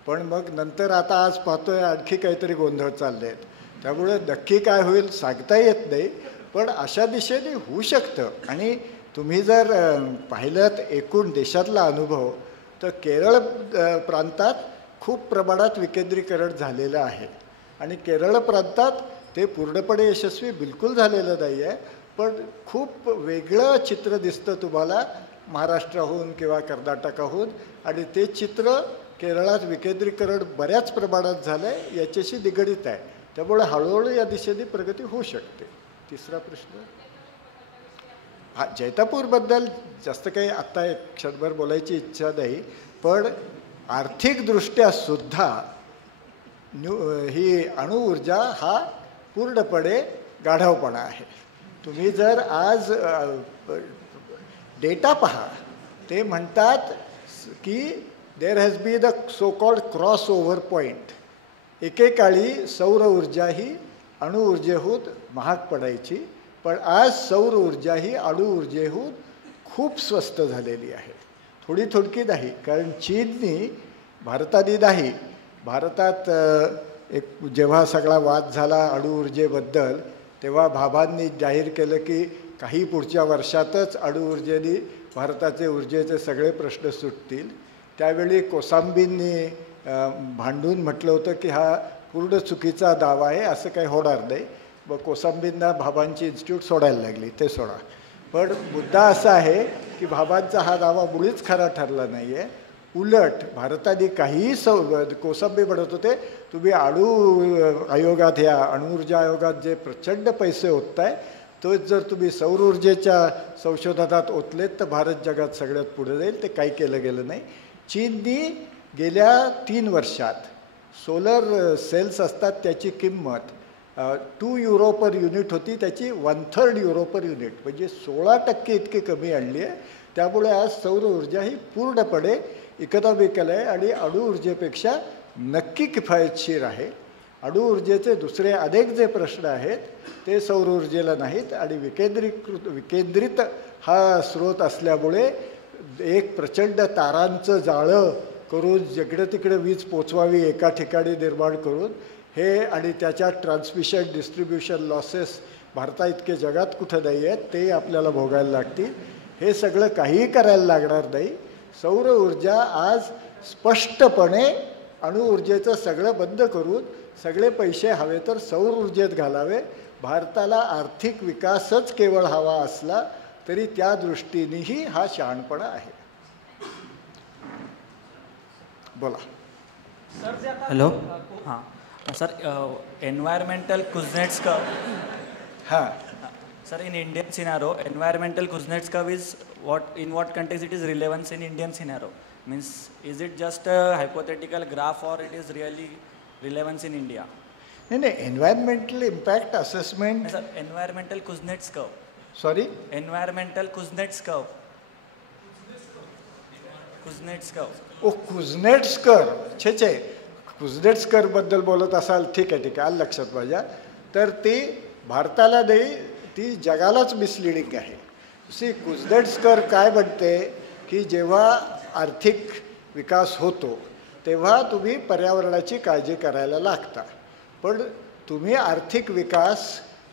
पण मग नंतर आता आज पाहतोय आणखी काहीतरी गोंधळ चालले आहेत. त्यामुळे नक्की काय होईल सांगता येत नाही, पण अशा दिशेने होऊ शकतं. आणि तुम्ही जर पाहिलं एकूण देशातला अनुभव तर केरळ प्रांतात खूप प्रमाणात विकेंद्रीकरण झालेलं आहे आणि केरळ प्रांतात ते पूर्णपणे यशस्वी बिलकुल झालेलं नाही आहे, पण खूप वेगळं चित्र दिसतं तुम्हाला महाराष्ट्राहून किंवा कर्नाटकाहून, आणि ते चित्र केरळात विकेंद्रीकरण बऱ्याच प्रमाणात झालं आहे याच्याशी निगडित आहे. त्यामुळे हळूहळू या दिशेने प्रगती होऊ शकते. तिसरा प्रश्न, हा जैतापूरबद्दल जास्त काही आत्ता एक क्षणभर बोलायची इच्छा नाही, पण आर्थिकदृष्ट्या सुद्धा ही अणुऊर्जा हा पूर्णपणे गाढवपणा आहे. तुम्ही जर आज डेटा पहा, ते म्हणतात की there has be the so called cross over point. एकेकाळी सौर ऊर्जा ही अणुऊर्जेहून महाग पडायची, पण आज सौर ऊर्जा ही अणुऊर्जेहून खूप स्वस्त झालेली आहे. थोडकी नाही, कारण चीननी भारताने नाही, भारतात एक जेव्हा सगळा वाद झाला अणुऊर्जेबद्दल तेव्हा भाभांनी जाहीर केलं की काही पुढच्या वर्षातच अणुऊर्जेने भारताचे ऊर्जेचे सगळे प्रश्न सुटतील. त्यावेळी कोसांबींनी भांडून म्हटलं होतं की हा पूर्ण चुकीचा दावा आहे, असं काही होणार नाही. मग कोसांबींना भाभांची इन्स्टिट्यूट सोडायला लागली, ते सोडा. पण मुद्दा असा आहे की भाभांचा हा दावा मुळीच खरा ठरला नाही आहे. उलट भारताने काहीही कोसांबी म्हणत होते तुम्ही आयोगात ह्या अणुऊर्जा आयोगात जे प्रचंड पैसे ओतताय तोच जर तुम्ही सौर ऊर्जेच्या संशोधनात ओतलेत तर भारत जगात सगळ्यात पुढे जाईल. ते काही केलं गेलं नाही. चीननी गेल्या 3 वर्षात सोलर सेल्स असतात त्याची किंमत €2 पर युनिट होती, त्याची 1/3 युरो पर युनिट, म्हणजे 16% इतकी कमी आणली आहे. त्यामुळे आज सौर ऊर्जा ही पूर्णपणे इकॉनॉमिकल आहे आणि अणुऊर्जेपेक्षा नक्की किफायतशीर आहे. अणुऊर्जेचे दुसरे अनेक जे प्रश्न आहेत ते सौर ऊर्जेला नाहीत आणि विकेंद्रित हा स्रोत असल्यामुळे एक प्रचंड तारांचं जाळं करून जिकडे तिकडे वीज पोचवावी एका ठिकाणी निर्माण करून हे, आणि त्याच्यात ट्रान्समिशन डिस्ट्रीब्युशन लॉसेस भारता इतके जगात कुठं नाही आहेत, ते आपल्याला भोगायला लागतील. हे सगळं काहीही करायला लागणार नाही. सौर ऊर्जा आज स्पष्टपणे अणुऊर्जेचं सगळं बंद करून सगळे पैसे हवे तर सौर ऊर्जेत घालावे. भारताला आर्थिक विकासच केवळ हवा असला तरी त्या दृष्टीनेही हा शहाणपणा आहे. बोला. हॅलो. हां सर, एन्व्हायरमेंटल कुझनेट्स कर्व. हां sir, in Indian scenario, environmental Kuznets curve is in what context it is relevance in Indian scenario? Means, is it just a hypothetical graph or it is really relevance in India? नाही, environmental impact assessment. Sir, environmental Kuznets curve. Sorry? Environmental Kuznets curve. Kuznets curve. Kuznets curve. छे Kuznets कर्वबद्दल बोलत असाल, ठीक आहे, आलं लक्षात माझ्या. तर ती भारताला नाही, ती जगालाच मिसलिडिंग आहे. कुझनेट्स कर्व काय म्हणते की जेव्हा आर्थिक विकास होतो तेव्हा तुम्ही पर्यावरणाची काळजी करायला लागता, पण तुम्ही आर्थिक विकास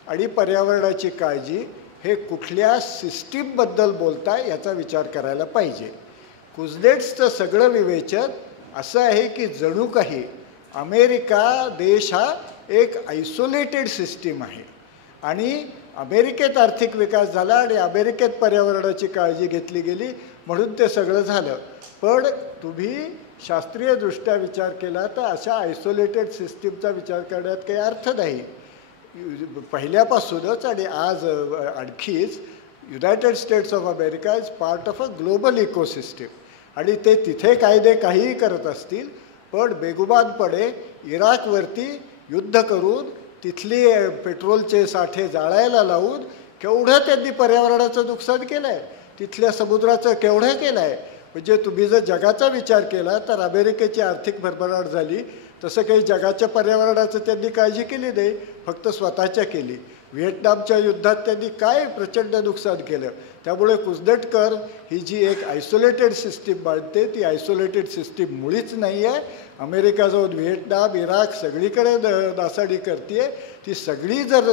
आणि पर्यावरणाची काळजी हे कुठल्या सिस्टीमबद्दल बोलताय याचा विचार करायला पाहिजे. कुझनेट्सचं सगळं विवेचन असं आहे की जणू काही अमेरिका देश हा एक आयसोलेटेड सिस्टीम आहे आणि अमेरिकेत आर्थिक विकास झाला आणि अमेरिकेत पर्यावरणाची काळजी घेतली गेली म्हणून ते सगळं झालं. पण तुम्ही शास्त्रीयदृष्ट्या विचार केला तर अशा आयसोलेटेड सिस्टीमचा विचार करण्यात काही अर्थ नाही. पहिल्यापासूनच आणि आज आणखीच United states of America is part of a global ecosystem आणि ते तिथे कायदे काहीही करत असतील, पण बेगुमानपणे इराकवरती युद्ध करून तिथली पेट्रोलचे साठे जाळायला लावून केवढं त्यांनी पर्यावरणाचं नुकसान केलं आहे, तिथल्या समुद्राचं केवढं केलं आहे. म्हणजे तुम्ही जर जगाचा विचार केला तर अमेरिकेची आर्थिक भरभराट झाली, तसं काही जगाच्या पर्यावरणाचं त्यांनी काळजी केली नाही, फक्त स्वतःच्या केली. व्हिएटनामच्या युद्धात त्यांनी काय प्रचंड नुकसान केलं. त्यामुळे कुजनेटकर ही जी एक आयसोलेटेड सिस्टीम मांडते ती आयसोलेटेड सिस्टीम मुळीच नाही आहे. अमेरिका जाऊन व्हिएटनाम, इराक सगळीकडे नासाडी करते. ती सगळी जर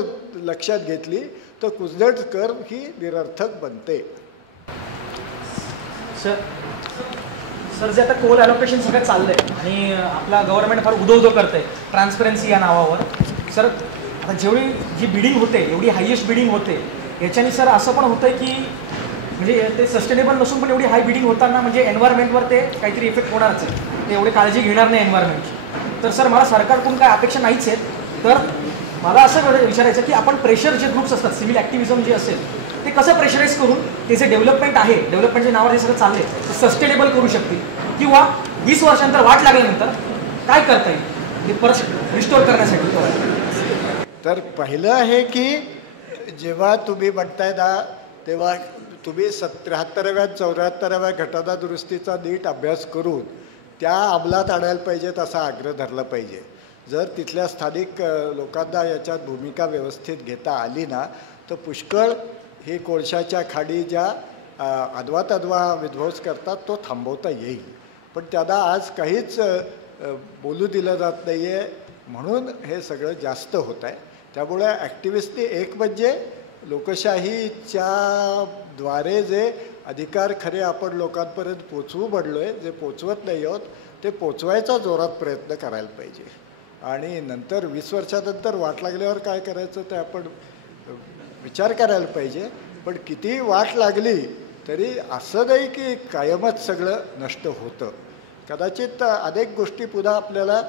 लक्षात घेतली तर कुजनेटकर ही निरर्थक बनते. सर जे आता कोल ॲलोकेशन सगळं चाललंय आणि आपला गव्हर्नमेंट फार उदो करतंय ट्रान्सपरन्सी या नावावर. सर आता जेवढी जी बिडिंग होते एवढी हायेस्ट बिडिंग होते याच्याने सर असं पण होतंय की म्हणजे ते सस्टेनेबल नसून पण एवढी हाय बिडिंग होताना म्हणजे एन्व्हायरमेंटवर ते काहीतरी इफेक्ट होणारच आहे. ते एवढी काळजी घेणार नाही एन्व्हायरमेंटची. तर सर मला सरकारकडून काय अपेक्षा नाहीच आहेत. तर मला असं विचारायचं की आपण प्रेशर जे ग्रुप्स असतात सिव्हिल ॲक्टिव्हिझम जे असेल ते कसं प्रेशराईज करून ते जे डेव्हलपमेंट आहे डेव्हलपमेंटच्या नावावर जे सगळं चाललंय ते सस्टेनेबल करू शकतील किंवा 20 वर्षांतर वाट लागल्यानंतर काय करता येईल ते परत रिस्टोर करण्यासाठी. तर पहिलं आहे की जेव्हा तुम्ही म्हणताय ना तेव्हा तुम्ही 73व्या 74व्या घटना दुरुस्तीचा नीट अभ्यास करून त्या अंमलात आणायला पाहिजेत असा आग्रह धरला पाहिजे. जर तिथल्या स्थानिक लोकांना याच्यात भूमिका व्यवस्थित घेता आली ना तर पुष्कळ हे कोळशाच्या खाडी ज्या अद्वा विध्वंस करतात तो थांबवता येईल. पण त्यांना आज काहीच बोलू दिलं जात नाही आहे म्हणून हे सगळं जास्त होत आहे. त्यामुळे ॲक्टिव्हिस्टनी एक म्हणजे लोकशाहीच्या द्वारे जे अधिकार खरे आपण लोकांपर्यंत पोचवू म्हणलो आहे जे पोचवत नाही आहोत ते पोचवायचा जोरात प्रयत्न करायला पाहिजे. आणि नंतर 20 वर्षानंतर वाट लागल्यावर काय करायचं ते आपण विचार करायला पाहिजे. पण किती वाट लागली तरी असं नाही की कायमच सगळं नष्ट होतं. कदाचित अनेक गोष्टी पुन्हा आपल्याला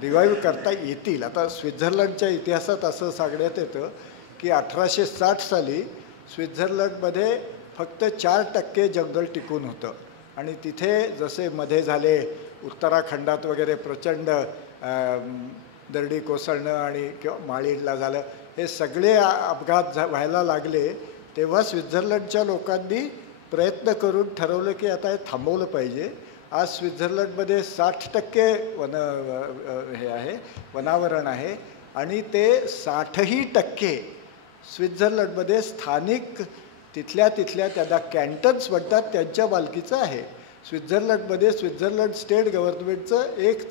रिवाईव्ह करता येतील. आता स्वित्झर्लंडच्या इतिहासात असं सांगण्यात येतं की 1860 साली स्वित्झर्लंडमध्ये फक्त 4% जंगल टिकून होतं आणि तिथे जसे मध्ये झाले उत्तराखंडात वगैरे प्रचंड दरडी कोसळणं आणि किंवा माळीला झालं हे सगळे अपघात व्हायला लागले तेव्हा स्वित्झर्लंडच्या लोकांनी प्रयत्न करून ठरवलं की आता हे थांबवलं पाहिजे. आज स्वित्झर्लंडमध्ये 60% हे आहे वनावरण आहे आणि ते 60% स्वित्झर्लंडमध्ये स्थानिक तिथल्या त्यांना कॅन्टन्स म्हणतात त्यांच्या मालकीचं आहे. स्वित्झर्लंडमध्ये स्वित्झर्लंड स्टेट गव्हर्नमेंटचं 1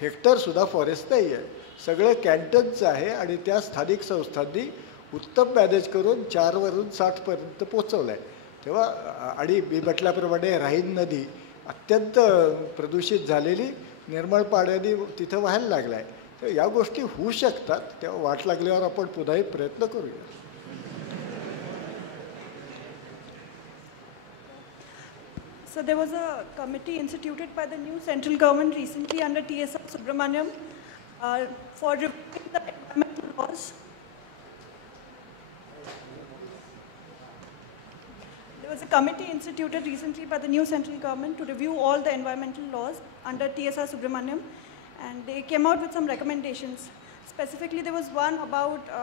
हेक्टरसुद्धा फॉरेस्ट नाही आहे. सगळं कॅन्टन्सचं आहे आणि त्या स्थानिक संस्थांनी उत्तम मॅनेज करून 4वरून 60पर्यंत पोचवलं आहे. तेव्हा आणि मी म्हटल्याप्रमाणे राहीन नदी अत्यंत प्रदूषित झालेली निर्मळ पाण्याने तिथं व्हायला लागला आहे. तर या गोष्टी होऊ शकतात. तेव्हा वाट लागल्यावर आपण पुन्हाही प्रयत्न करूया. So there was a committee instituted by the new central government recently under T.S.R. Subramaniam for reviewing the environmental laws. There was a committee instituted recently by the new central government to review all the environmental laws under T.S.R. Subramaniam, and they came out with some recommendations. Specifically, there was one about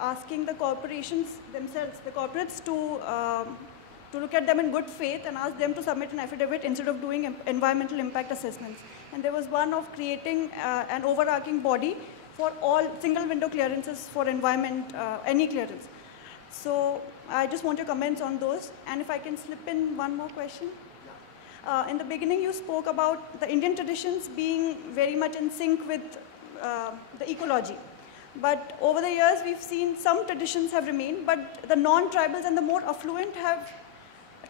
asking the corporations themselves, the corporates, to look at them in good faith and ask them to submit an affidavit instead of doing environmental impact assessments. And there was one of creating an overarching body for all single window clearances for environment, any clearance. So I just want your comments on those. And if I can slip in one more question. In the beginning, you spoke about the Indian traditions being very much in sync with the ecology. But over the years, we've seen some traditions have remained, but the non-tribals and the more affluent have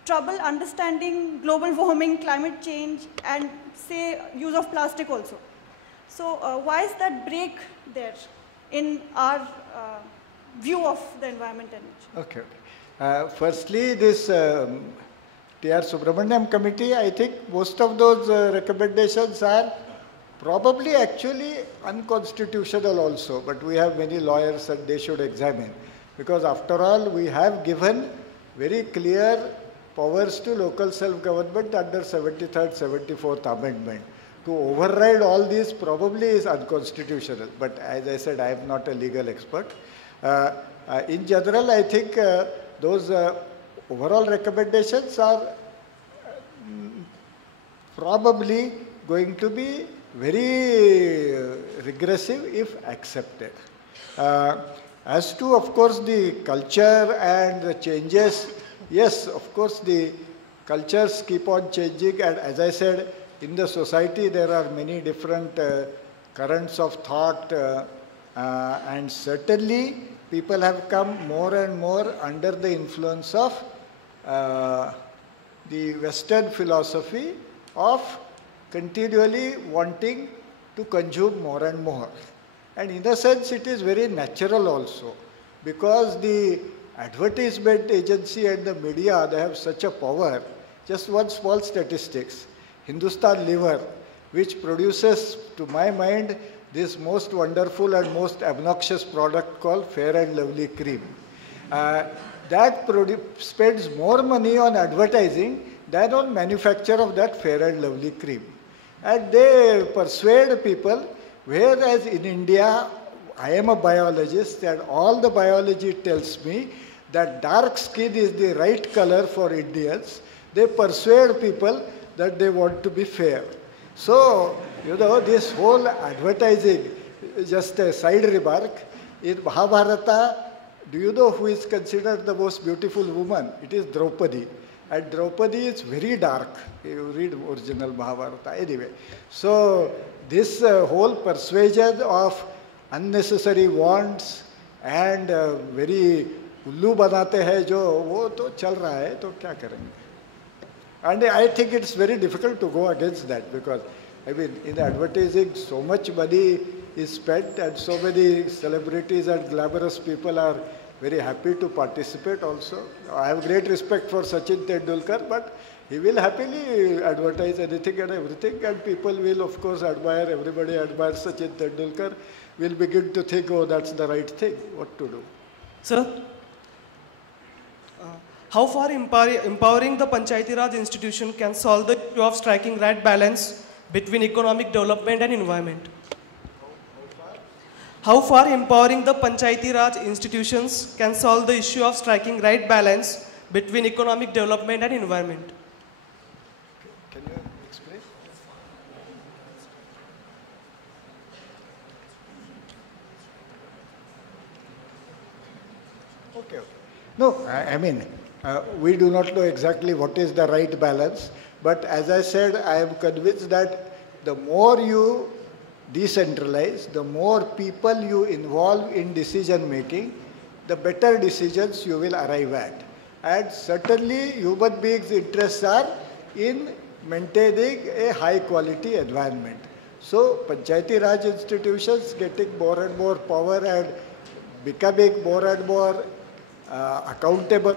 trouble understanding global warming, climate change, and say use of plastic also. So why is that break there in our view of the environment and nature? Okay. Firstly, this T.R. Subramaniam committee, I think most of those recommendations are probably actually unconstitutional also, but we have many lawyers and they should examine. Because after all, we have given very clear powers to local self-government under 73rd, 74th Amendment. To override all these probably is unconstitutional, but as I said, I am not a legal expert. In general, I think those overall recommendations are probably going to be very regressive if accepted. As to, of course, the culture and the changes, yes, of course, the cultures keep on changing, and as I said, in the society there are many different currents of thought, and certainly people have come more and more under the influence of the Western philosophy of continually wanting to consume more and more. And in a sense, it is very natural also, because the advertisement agency and the media, they have such a power. Just one small statistics. Hindustan Liver, which produces, to my mind, this most wonderful and most obnoxious product called Fair and Lovely cream. That spends more money on advertising than on manufacture of that Fair and Lovely cream. And they persuade people, whereas in India, I am a biologist and all the biology tells me that dark skin is the right color for Indians. They persuade people that they want to be fair. So, you know, this whole advertising, just a side remark, in Mahabharata, do you know who is considered the most beautiful woman? It is Draupadi. And Draupadi is very dark. You read original Mahabharata. Anyway, so this whole persuasion of unnecessary wants and very उल्लू बनाते हैं जो, वो तो चल रहा है, तो क्या करेंगे? And I think it's very difficult to go against that, because I mean, in advertising, so much money is spent and so many celebrities and glamorous people are very happy to participate also. I have great respect for Sachin Tendulkar, but he will happily advertise anything and everything, and people will of course admire, everybody admires Sachin Tendulkar, will begin to think, oh, that's the right thing, what to do. Sir, how far empowering the Panchayati Raj institution can solve the issue of striking right balance between economic development and environment? How far empowering the Panchayati Raj institutions can solve the issue of striking right balance between economic development and environment? Can you explain? Okay. No, I mean, we do not know exactly what is the right balance, but as I said, I am convinced that the more you decentralize, the more people you involve in decision making, the better decisions you will arrive at. And certainly human beings' interests are in maintaining a high quality environment. So Panchayati Raj institutions getting more and more power and becoming more and more accountable.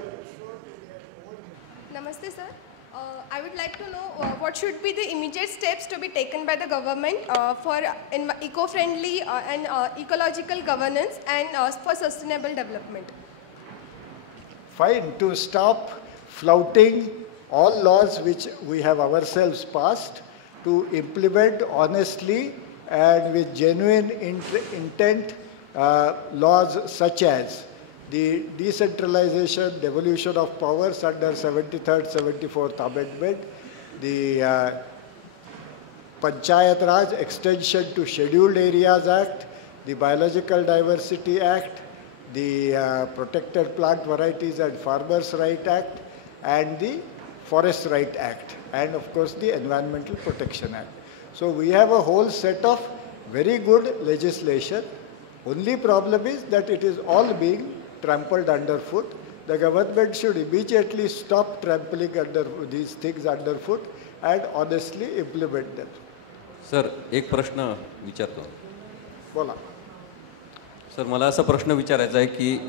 Namaste, sir. I would like to know what should be the immediate steps to be taken by the government for eco-friendly and ecological governance and for sustainable development. Fine, to stop flouting all laws which we have ourselves passed, to implement honestly and with genuine intent laws such as the decentralization, devolution of powers under 73rd, 74th Amendment, the Panchayat Raj Extension to Scheduled Areas Act, the Biological Diversity Act, the Protected Plant Varieties and Farmers' Right Act, and the Forest Right Act, and of course the Environmental Protection Act. So we have a whole set of very good legislation. Only problem is that it is all being trampled underfoot. The government should immediately stop trampling under these things underfoot and honestly implement them. Sir, एक प्रश्न विचारतो. बोला. Sir, मला असा प्रश्न विचारायचा आहे की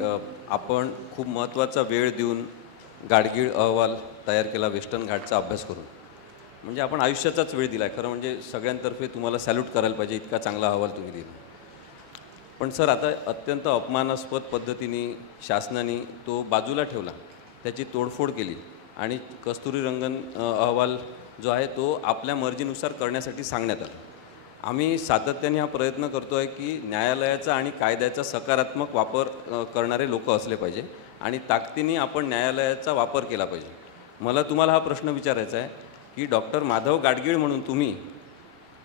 आपण खूप महत्त्वाचा वेळ देऊन गाडगीळ अहवाल तयार केला वेस्टर्न घाटचा अभ्यास करून. म्हणजे आपण आयुष्याचाच वेळ दिला आहे. खरं म्हणजे सगळ्यांतर्फे तुम्हाला सॅल्यूट करायला पाहिजे, इतका चांगला अहवाल तुम्ही दिला. पण सर, आता अत्यंत अपमानास्पद पद्धतीने शासनाने तो बाजूला ठेवला, त्याची तोडफोड केली आणि कस्तुरीरंगन अहवाल जो आहे तो आपल्या मर्जीनुसार करण्यासाठी सांगण्यात आला. आम्ही सातत्याने हा प्रयत्न करतो आहे की न्यायालयाचा आणि कायद्याचा सकारात्मक वापर करणारे लोक असले पाहिजे आणि ताकदीने आपण न्यायालयाचा वापर केला पाहिजे. मला तुम्हाला हा प्रश्न विचारायचा आहे की डॉक्टर माधव गाडगीळ म्हणून तुम्ही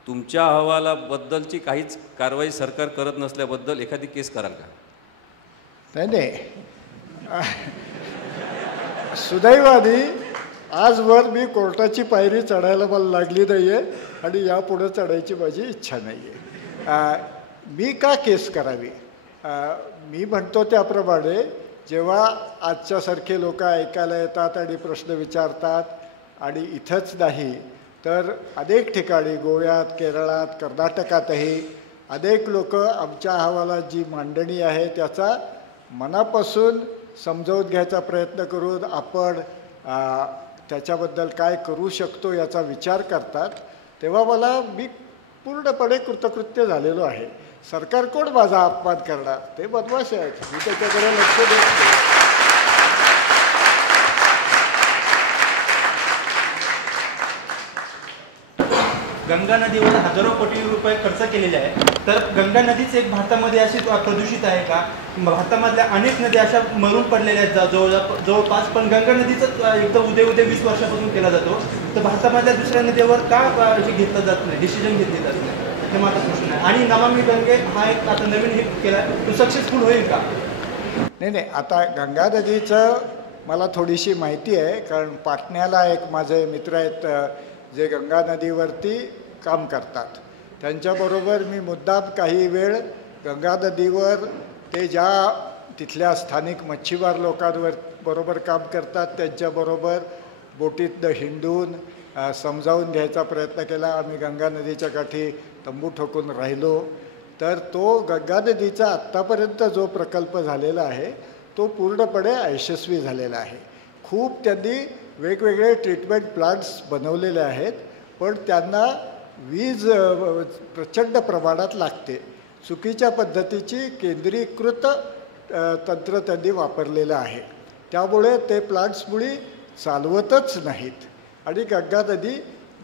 तुमच्या अहवालाबद्दलची काहीच कारवाई सरकार करत नसल्याबद्दल एखादी केस कराल का? नाही सुदैवाने आजवर मी कोर्टाची पायरी चढायला मला लागली नाही आहे आणि यापुढे चढायची माझी इच्छा नाही आहे. मी का केस करावी? मी म्हणतो त्याप्रमाणे जेव्हा आजच्यासारखे लोक ऐकायला येतात आणि प्रश्न विचारतात आणि इथंच नाही तर अनेक ठिकाणी गोव्यात, केरळात, कर्नाटकातही अनेक लोक आमच्या अहवालात जी मांडणी आहे त्याचा मनापासून समजावून घ्यायचा प्रयत्न करून आपण त्याच्याबद्दल काय करू शकतो याचा विचार करतात, तेव्हा मी पूर्णपणे कृतकृत्य झालेलो आहे. सरकार कोण माझा अपमान करणार? ते बदमाश आहेत, मी त्याच्याकडे लक्ष देत नाही. गंगा नदीवर हजारो कोटी रुपये खर्च केलेले आहे, तर गंगा नदीच एक भारतामध्ये अशी प्रदूषित आहे का? भारतामधल्या अनेक नद्या अशा मरून पडलेल्या आहेत जवळपास, पण गंगा नदीचं एकदम उद्या 20 वर्षापासून केला जातो, तर भारतामधल्या दुसऱ्या नदीवर का घेतलं जात नाही, डिसिजन घेतले जात नाही, हे माझा प्रश्न आहे. आणि नमामि गंगे हा एक आता नवीन हे केला, तो सक्सेसफुल होईल का? नाही, आता गंगा नदीचं मला थोडीशी माहिती आहे, कारण पाटण्याला एक माझे मित्र आहेत जे गंगा नदीवरती काम करतात. त्यांच्याबरोबर मी मुद्दाम काही वेळ गंगा नदीवर ते ज्या तिथल्या स्थानिक मच्छीमार बरोबर काम करतात त्यांच्याबरोबर बोटीतनं हिंडून समजावून घ्यायचा प्रयत्न केला. आम्ही गंगा नदीच्या काठी तंबू ठोकून राहिलो. तर तो गंगा नदीचा आत्तापर्यंत जो प्रकल्प झालेला आहे तो पूर्णपणे अयशस्वी झालेला आहे. खूप त्यांनी वेगवेगळे ट्रीटमेंट प्लांट्स बनवलेले आहेत, पण त्यांना वीज प्रचंड प्रमाणात लागते. चुकीच्या पद्धतीची केंद्रीकृत तंत्र त्यांनी वापरलेलं आहे. त्यामुळे ते प्लांट्स मुळी चालवतच नाहीत आणि गंगा नदी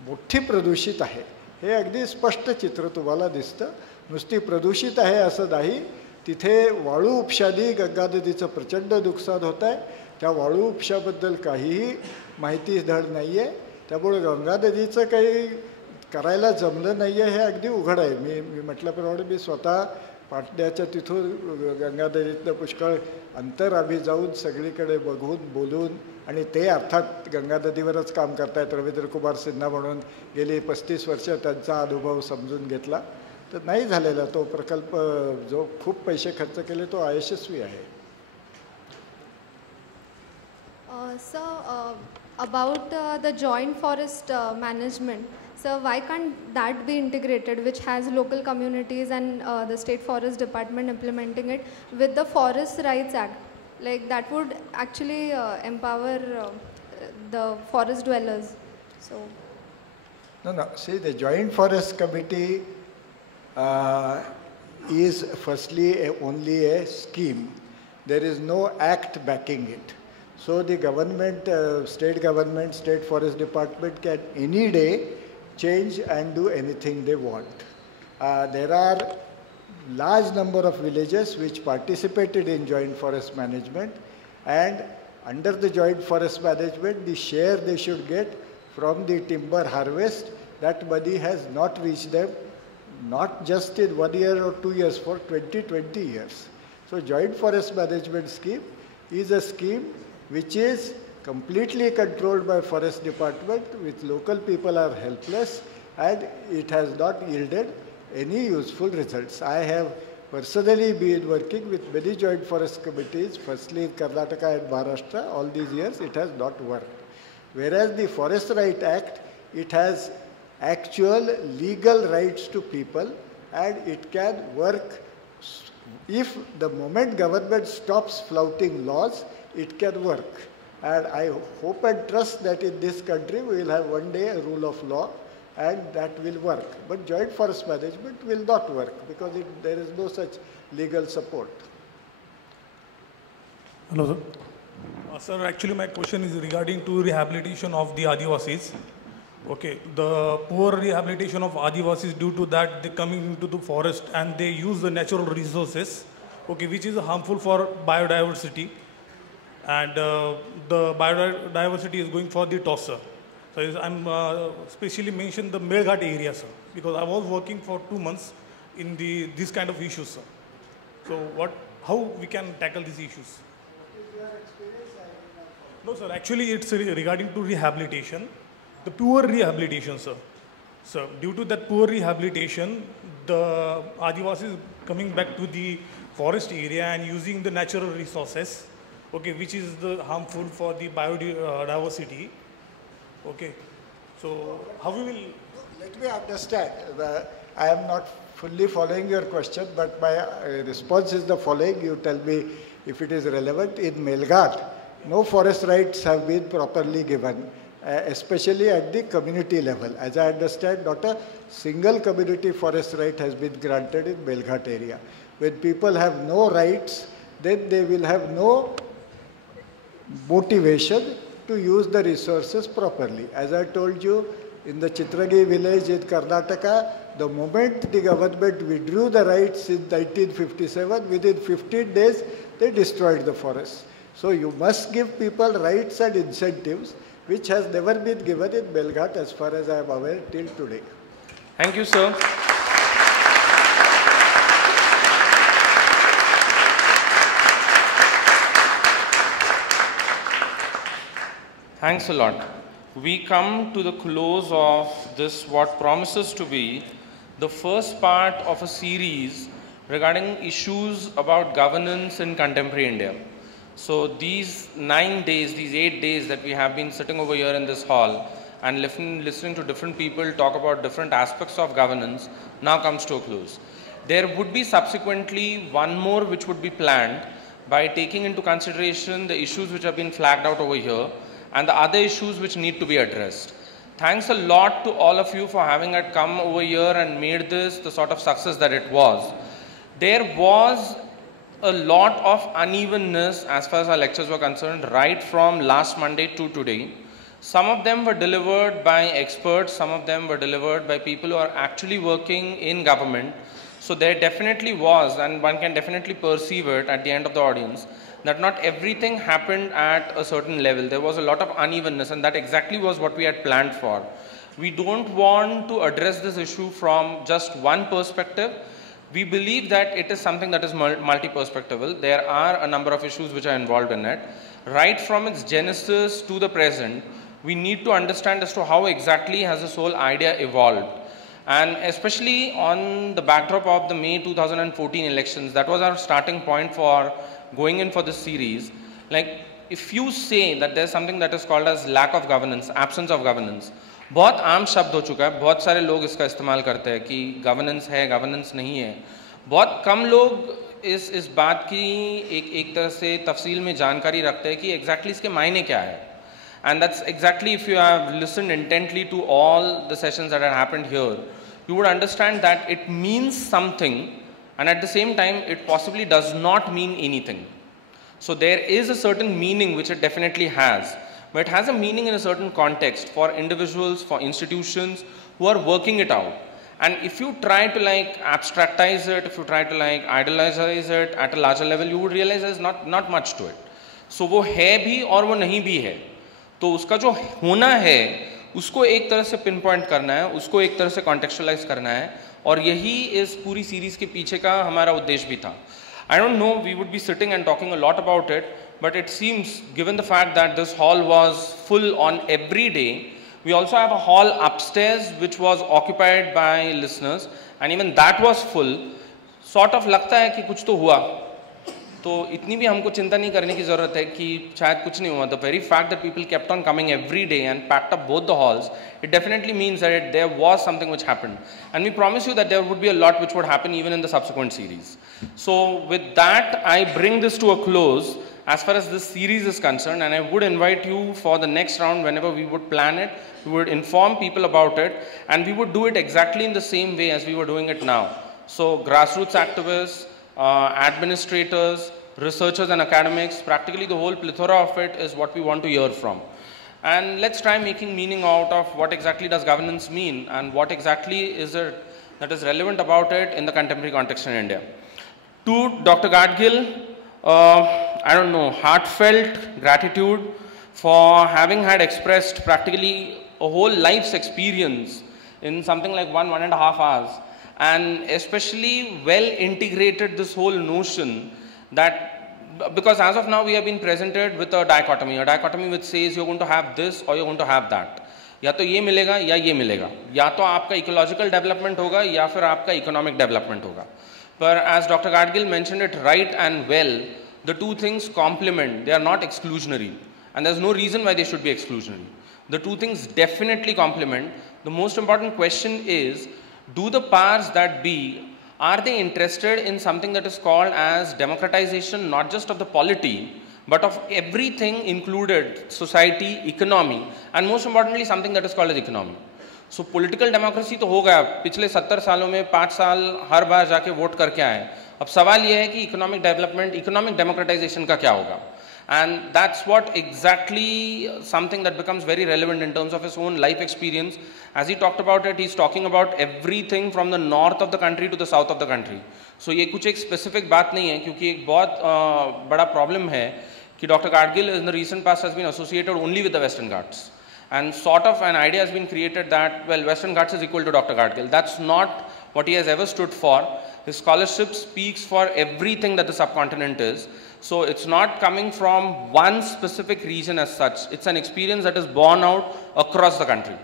मोठी प्रदूषित आहे. हे अगदी स्पष्ट चित्र तुम्हाला दिसतं. नुसती प्रदूषित आहे असं नाही, तिथे वाळू उपशाने गंगा नदीचं प्रचंड नुकसान होत आहे. त्या वाळू उपशाबद्दल काहीही माहिती धड नाही आहे. त्यामुळे गंगा नदीचं काही करायला जमलं नाही आहे हे अगदी उघड आहे. मी म्हटल्याप्रमाणे मी स्वतः पाटण्याच्या तिथून गंगा नदीतलं पुष्कळ अंतर आम्ही जाऊन सगळीकडे बघून बोलून, आणि ते अर्थात गंगा नदीवरच काम करतायत रवींद्र कुमार सिन्हा म्हणून, गेली 35 वर्ष त्यांचा अनुभव समजून घेतला. तर नाही झालेला तो प्रकल्प, जो खूप पैसे खर्च केले तो अयशस्वी आहे. So, about the joint forest management, so why can't that be integrated, which has local communities and the state forest department implementing it with the Forest Rights Act? Like that would actually empower the forest dwellers. So. No. See, the Joint Forest Committee is firstly only a scheme. There is no act backing it. So the government, state forest department can any day change and do anything they want. There are large number of villages which participated in joint forest management, and under the joint forest management, the share they should get from the timber harvest, that money has not reached them, not just in 1 year or 2 years, for 20 years. So joint forest management scheme is a scheme which is completely controlled by forest department, which local people are helpless, and it has not yielded any useful results. I have personally been working with many joint forest committees, firstly in Karnataka and Maharashtra. All these years it has not worked. Whereas the Forest Right Act, it has actual legal rights to people, and it can work. If the moment government stops flouting laws, it can work. And I hope and trust that in this country we will have one day a rule of law, and that will work. But joint forest management will not work because there is no such legal support. Hello, sir. Sir, actually my question is regarding to rehabilitation of the Adivasis. Okay, the poor rehabilitation of Adivasis, due to that they coming into the forest and they use the natural resources, okay, which is harmful for biodiversity. And the biodiversity is going for the tosser. So I'm specially mentioned the Melghat area, sir, because I was working for 2 months in this kind of issues, sir. So what how we can tackle these issues? No, sir. Actually, it's regarding to rehabilitation, the poor rehabilitation, sir. So, due to that poor rehabilitation, the Adivasis coming back to the forest area and using the natural resources, okay, which is the harmful for the biodiversity. Okay, so how we will? Let me understand. I am not fully following your question, but my response is the following. You tell me if it is relevant. In Melghat, no forest rights have been properly given, especially at the community level. As I understand, not a single community forest right has been granted in Melghat area. When people have no rights, then they will have no motivation to use the resources properly. As I told you, in the Chitragi village in Karnataka, the moment the government withdrew the rights in 1957, within 15 days, they destroyed the forest. So you must give people rights and incentives, which has never been given in Melghat as far as I am aware till today. Thank you, sir. Thanks a lot. We come to the close of this, what promises to be the first part of a series regarding issues about governance in contemporary India. So these 9 days, these 8 days that we have been sitting over here in this hall and listening to different people talk about different aspects of governance now comes to a close. There would be subsequently one more which would be planned by taking into consideration the issues which have been flagged out over here and the other issues which need to be addressed. Thanks a lot to all of you for having come over here and made this the sort of success that it was. There was a lot of unevenness as far as our lectures were concerned right from last Monday to today. Some of them were delivered by experts, some of them were delivered by people who are actually working in government. So there definitely was, and one can definitely perceive it at the end of the audience, that not everything happened at a certain level. There was a lot of unevenness, and that exactly was what we had planned for. We don't want to address this issue from just one perspective. We believe that it is something that is multi-perspectival. There are a number of issues which are involved in it. Right from its genesis to the present, we need to understand as to how exactly has this whole idea evolved. And especially on the backdrop of the May 2014 elections, that was our starting point for going in for this series. Like, if you say that there's something that is called as lack of governance, absence of governance, बहुत आम शब्द हो चुका है, बहुत सारे लोग इसका इस्तेमाल करते हैं कि गवर्नेंस है, गवर्नेंस नहीं है. बहुत कम लोग इस बात की एक तरह से तफसील में जानकारी रखते हैं कि एग्जैक्टली इसके मायने क्या है. And that's exactly, if you have listened intently to all the sessions that had happened here, you would understand that it means something, and at the same time, it possibly does not mean anything. So there is a certain meaning which it definitely has, but it has a meaning in a certain context for individuals, for institutions who are working it out. And if you try to like abstractize it, if you try to like idealize it at a larger level, you would realize there's not much to it. So वो है भी और वो नहीं भी है. तो उसका जो होना है उसको एक तरह से पिन पॉइंट करना है, उसको एक तरह से कॉन्टेक्चुअलाइज करना है, और यही इस पूरी सीरीज के पीछे का हमारा उद्देश्य भी था. I don't know, we would be sitting and talking a lot about it, but it seems, given the fact that this hall was full on every day, we also have a hall upstairs which was occupied by listeners, and even that was full. Sort of लगता है कि कुछ तो हुआ, तो इतनी भी हमको चिंता नहीं करने की ज़रूरत है कि शायद कुछ नहीं हुआ. The very fact that people kept on coming every day and packed up both the halls, it definitely means that there was something which happened. And we promise you that there would be a lot which would happen even in the subsequent series. So with that, I bring this to a close as far as this series is concerned, and I would invite you for the next round. Whenever we would plan it, we would inform people about it, and we would do it exactly in the same way as we were doing it now. So grassroots activists, administrators, researchers and academics, practically the whole plethora of it is what we want to hear from. And let's try making meaning out of what exactly does governance mean and what exactly is it that is relevant about it in the contemporary context in India. To Dr. Gadgil, I don't know, heartfelt gratitude for having had expressed practically a whole life's experience in something like 1.5 hours, and especially well integrated this whole notion that because as of now we have been presented with a dichotomy which says you're going to have this or you're going to have that. या तो ये मिलेगा या ये मिलेगा, या तो आपका इकोलॉजिकल डेवलपमेंट होगा या फिर आपका इकोनॉमिक डेवलपमेंट होगा. पर as Dr. Gadgil mentioned it right and well, the two things complement, they are not exclusionary, and there's no reason why they should be exclusionary. The two things definitely complement. The most important question is, do the powers that be, are they interested in something that is called as democratization, not just of the polity, but of everything included, society, economy, and most importantly something that is called as economy. So political democracy तो हो गया, पिछले 70 सालों में 5 साल हर बार जाके vote करके आए. अब सवाल ये है कि इकोनॉमिक डेवलपमेंट, इकोनॉमिक डेमोक्रेटाइजेशन का क्या होगा? And that's what exactly something that becomes very relevant in terms of his own life experience. As he talked about it, he's talking about everything from the north of the country to the south of the country. So ये कुछ एक specific बात नहीं है, क्योंकि एक बहुत बड़ा problem है कि Dr. Gadgil in the recent past has been associated only with the Western Ghats. And sort of an idea has been created that, well, Western Ghats is equal to Dr. Gadgil. That's not what he has ever stood for. His scholarship speaks for everything that the subcontinent is. So it's not coming from one specific region as such. It's an experience that is borne out across the country.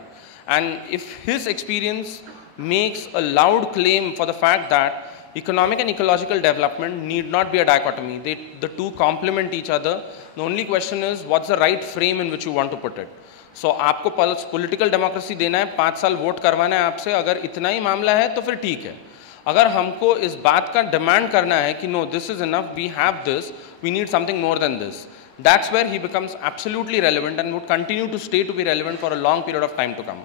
And if his experience makes a loud claim for the fact that economic and ecological development need not be a dichotomy, the two complement each other. The only question is, what's the right frame in which you want to put it? So आपको political democracy देना है, 5 साल vote करवाना है आपसे, अगर इतना ही मामला है तो फिर ठीक है. अगर हमको इस बात का डिमांड करना है कि no, this is enough, we have this, we need something more than this, that's where he becomes absolutely relevant and would continue to stay to be relevant for a long period of time to come.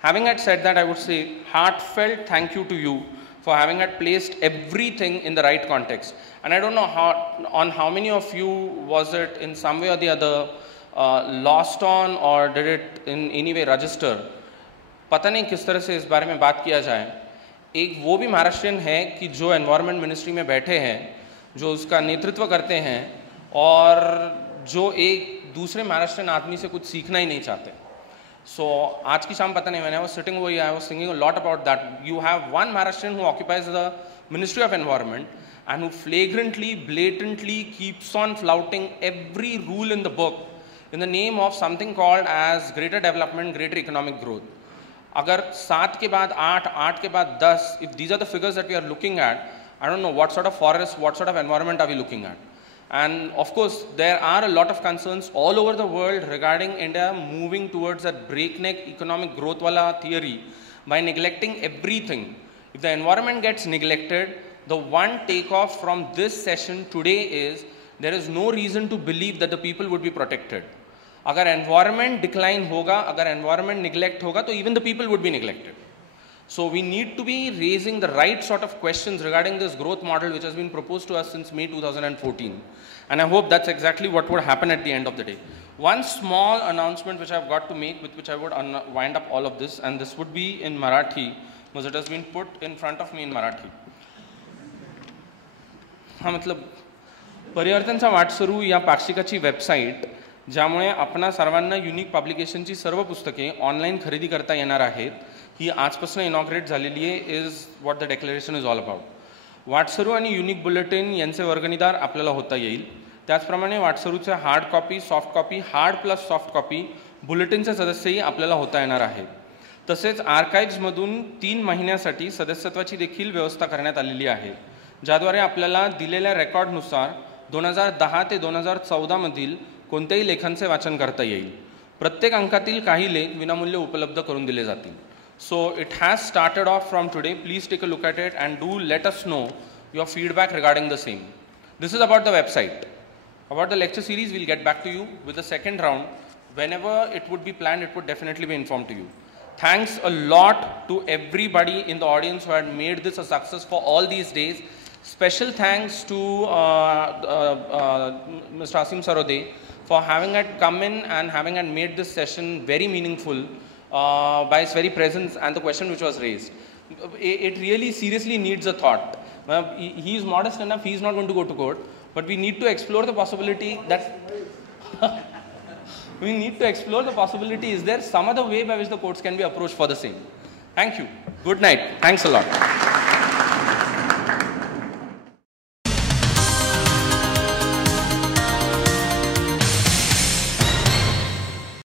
Having had said that, I would say heartfelt thank you to you for having had placed everything in the right context. And I don't know how many of you was it in some way or the other lost on or did it in any way register. पता नहीं किस तरह से इस बारे में बात किया जाए. एक वो भी महाराष्ट्रियन है कि जो एनवायरनमेंट मिनिस्ट्री में बैठे हैं, जो उसका नेतृत्व करते हैं और जो एक दूसरे महाराष्ट्रियन आदमी से कुछ सीखना ही नहीं चाहते. So आज की शाम पता नहीं, when I was sitting over here, I was thinking a lot about that. You have one Maharashtrian who occupies the Ministry of Environment and who flagrantly, blatantly keeps on flouting every rule in the book in the name of something called as greater development, greater economic growth. अगर 7 के बाद 8, 8 के बाद 10, if these are the figures that we are looking at, I don't know what sort of forest, what sort of environment are we looking at. And of course, there are a lot of concerns all over the world regarding India moving towards that breakneck economic growth wala theory by neglecting everything. If the environment gets neglected, the one takeoff from this session today is there is no reason to believe that the people would be protected. अगर environment decline होगा, अगर environment neglect होगा, तो even the people would be neglected. So we need to be raising the right sort of questions regarding this growth model which has been proposed to us since May 2014. And I hope that's exactly what would happen at the end of the day. One small announcement which I've got to make, with which I would wind up all of this, and this would be in Marathi, because it has been put in front of me in Marathi. हाँ मतलब परिवर्तनचा वाटसरू या पाक्षिकाची website ज्यामुळे आपणा सर्वांना unique पब्लिकेशनची सर्व पुस्तके online खरेदी करता येणार आहेत, ही आजपासून इनॉग्रेट झालेली आहे, is what the declaration is all about. Vatsaru आणि युनिक बुलेटिन यांचे वर्गणीदार आपल्याला होता येईल. त्याचप्रमाणे वाटसरूचे hard copy, soft copy, hard plus soft copy बुलेटिनचे सदस्यही आपल्याला होता येणार आहेत. तसेच आर्काइव्हजमधून 3 महिन्यासाठी सदस्यत्वाची देखील व्यवस्था करण्यात आलेली आहे, ज्याद्वारे आपल्याला दिलेल्या रेकॉर्डनुसार 2010 ते 2014 मधील कोणत्याही लेखांचे वाचन करता येईल. प्रत्येक अंकातील काही लेख विनामूल्य उपलब्ध करून दिले जातील. So it has started off from today. Please take a look at it and do let us know your feedback regarding the same. This is about the website. About the lecture series, we'll get back to you with the second round. Whenever it would be planned, it would definitely be informed to you. Thanks a lot to everybody in the audience who had made this a success for all these days. Special thanks to Mr. Asim Sarode for having had come in and having had made this session very meaningful by his very presence and the question which was raised. It really seriously needs a thought. He is modest enough, he is not going to go to court, but we need to explore the possibility that is there some other way by which the courts can be approached for the same. Thank you. Good night. Thanks a lot.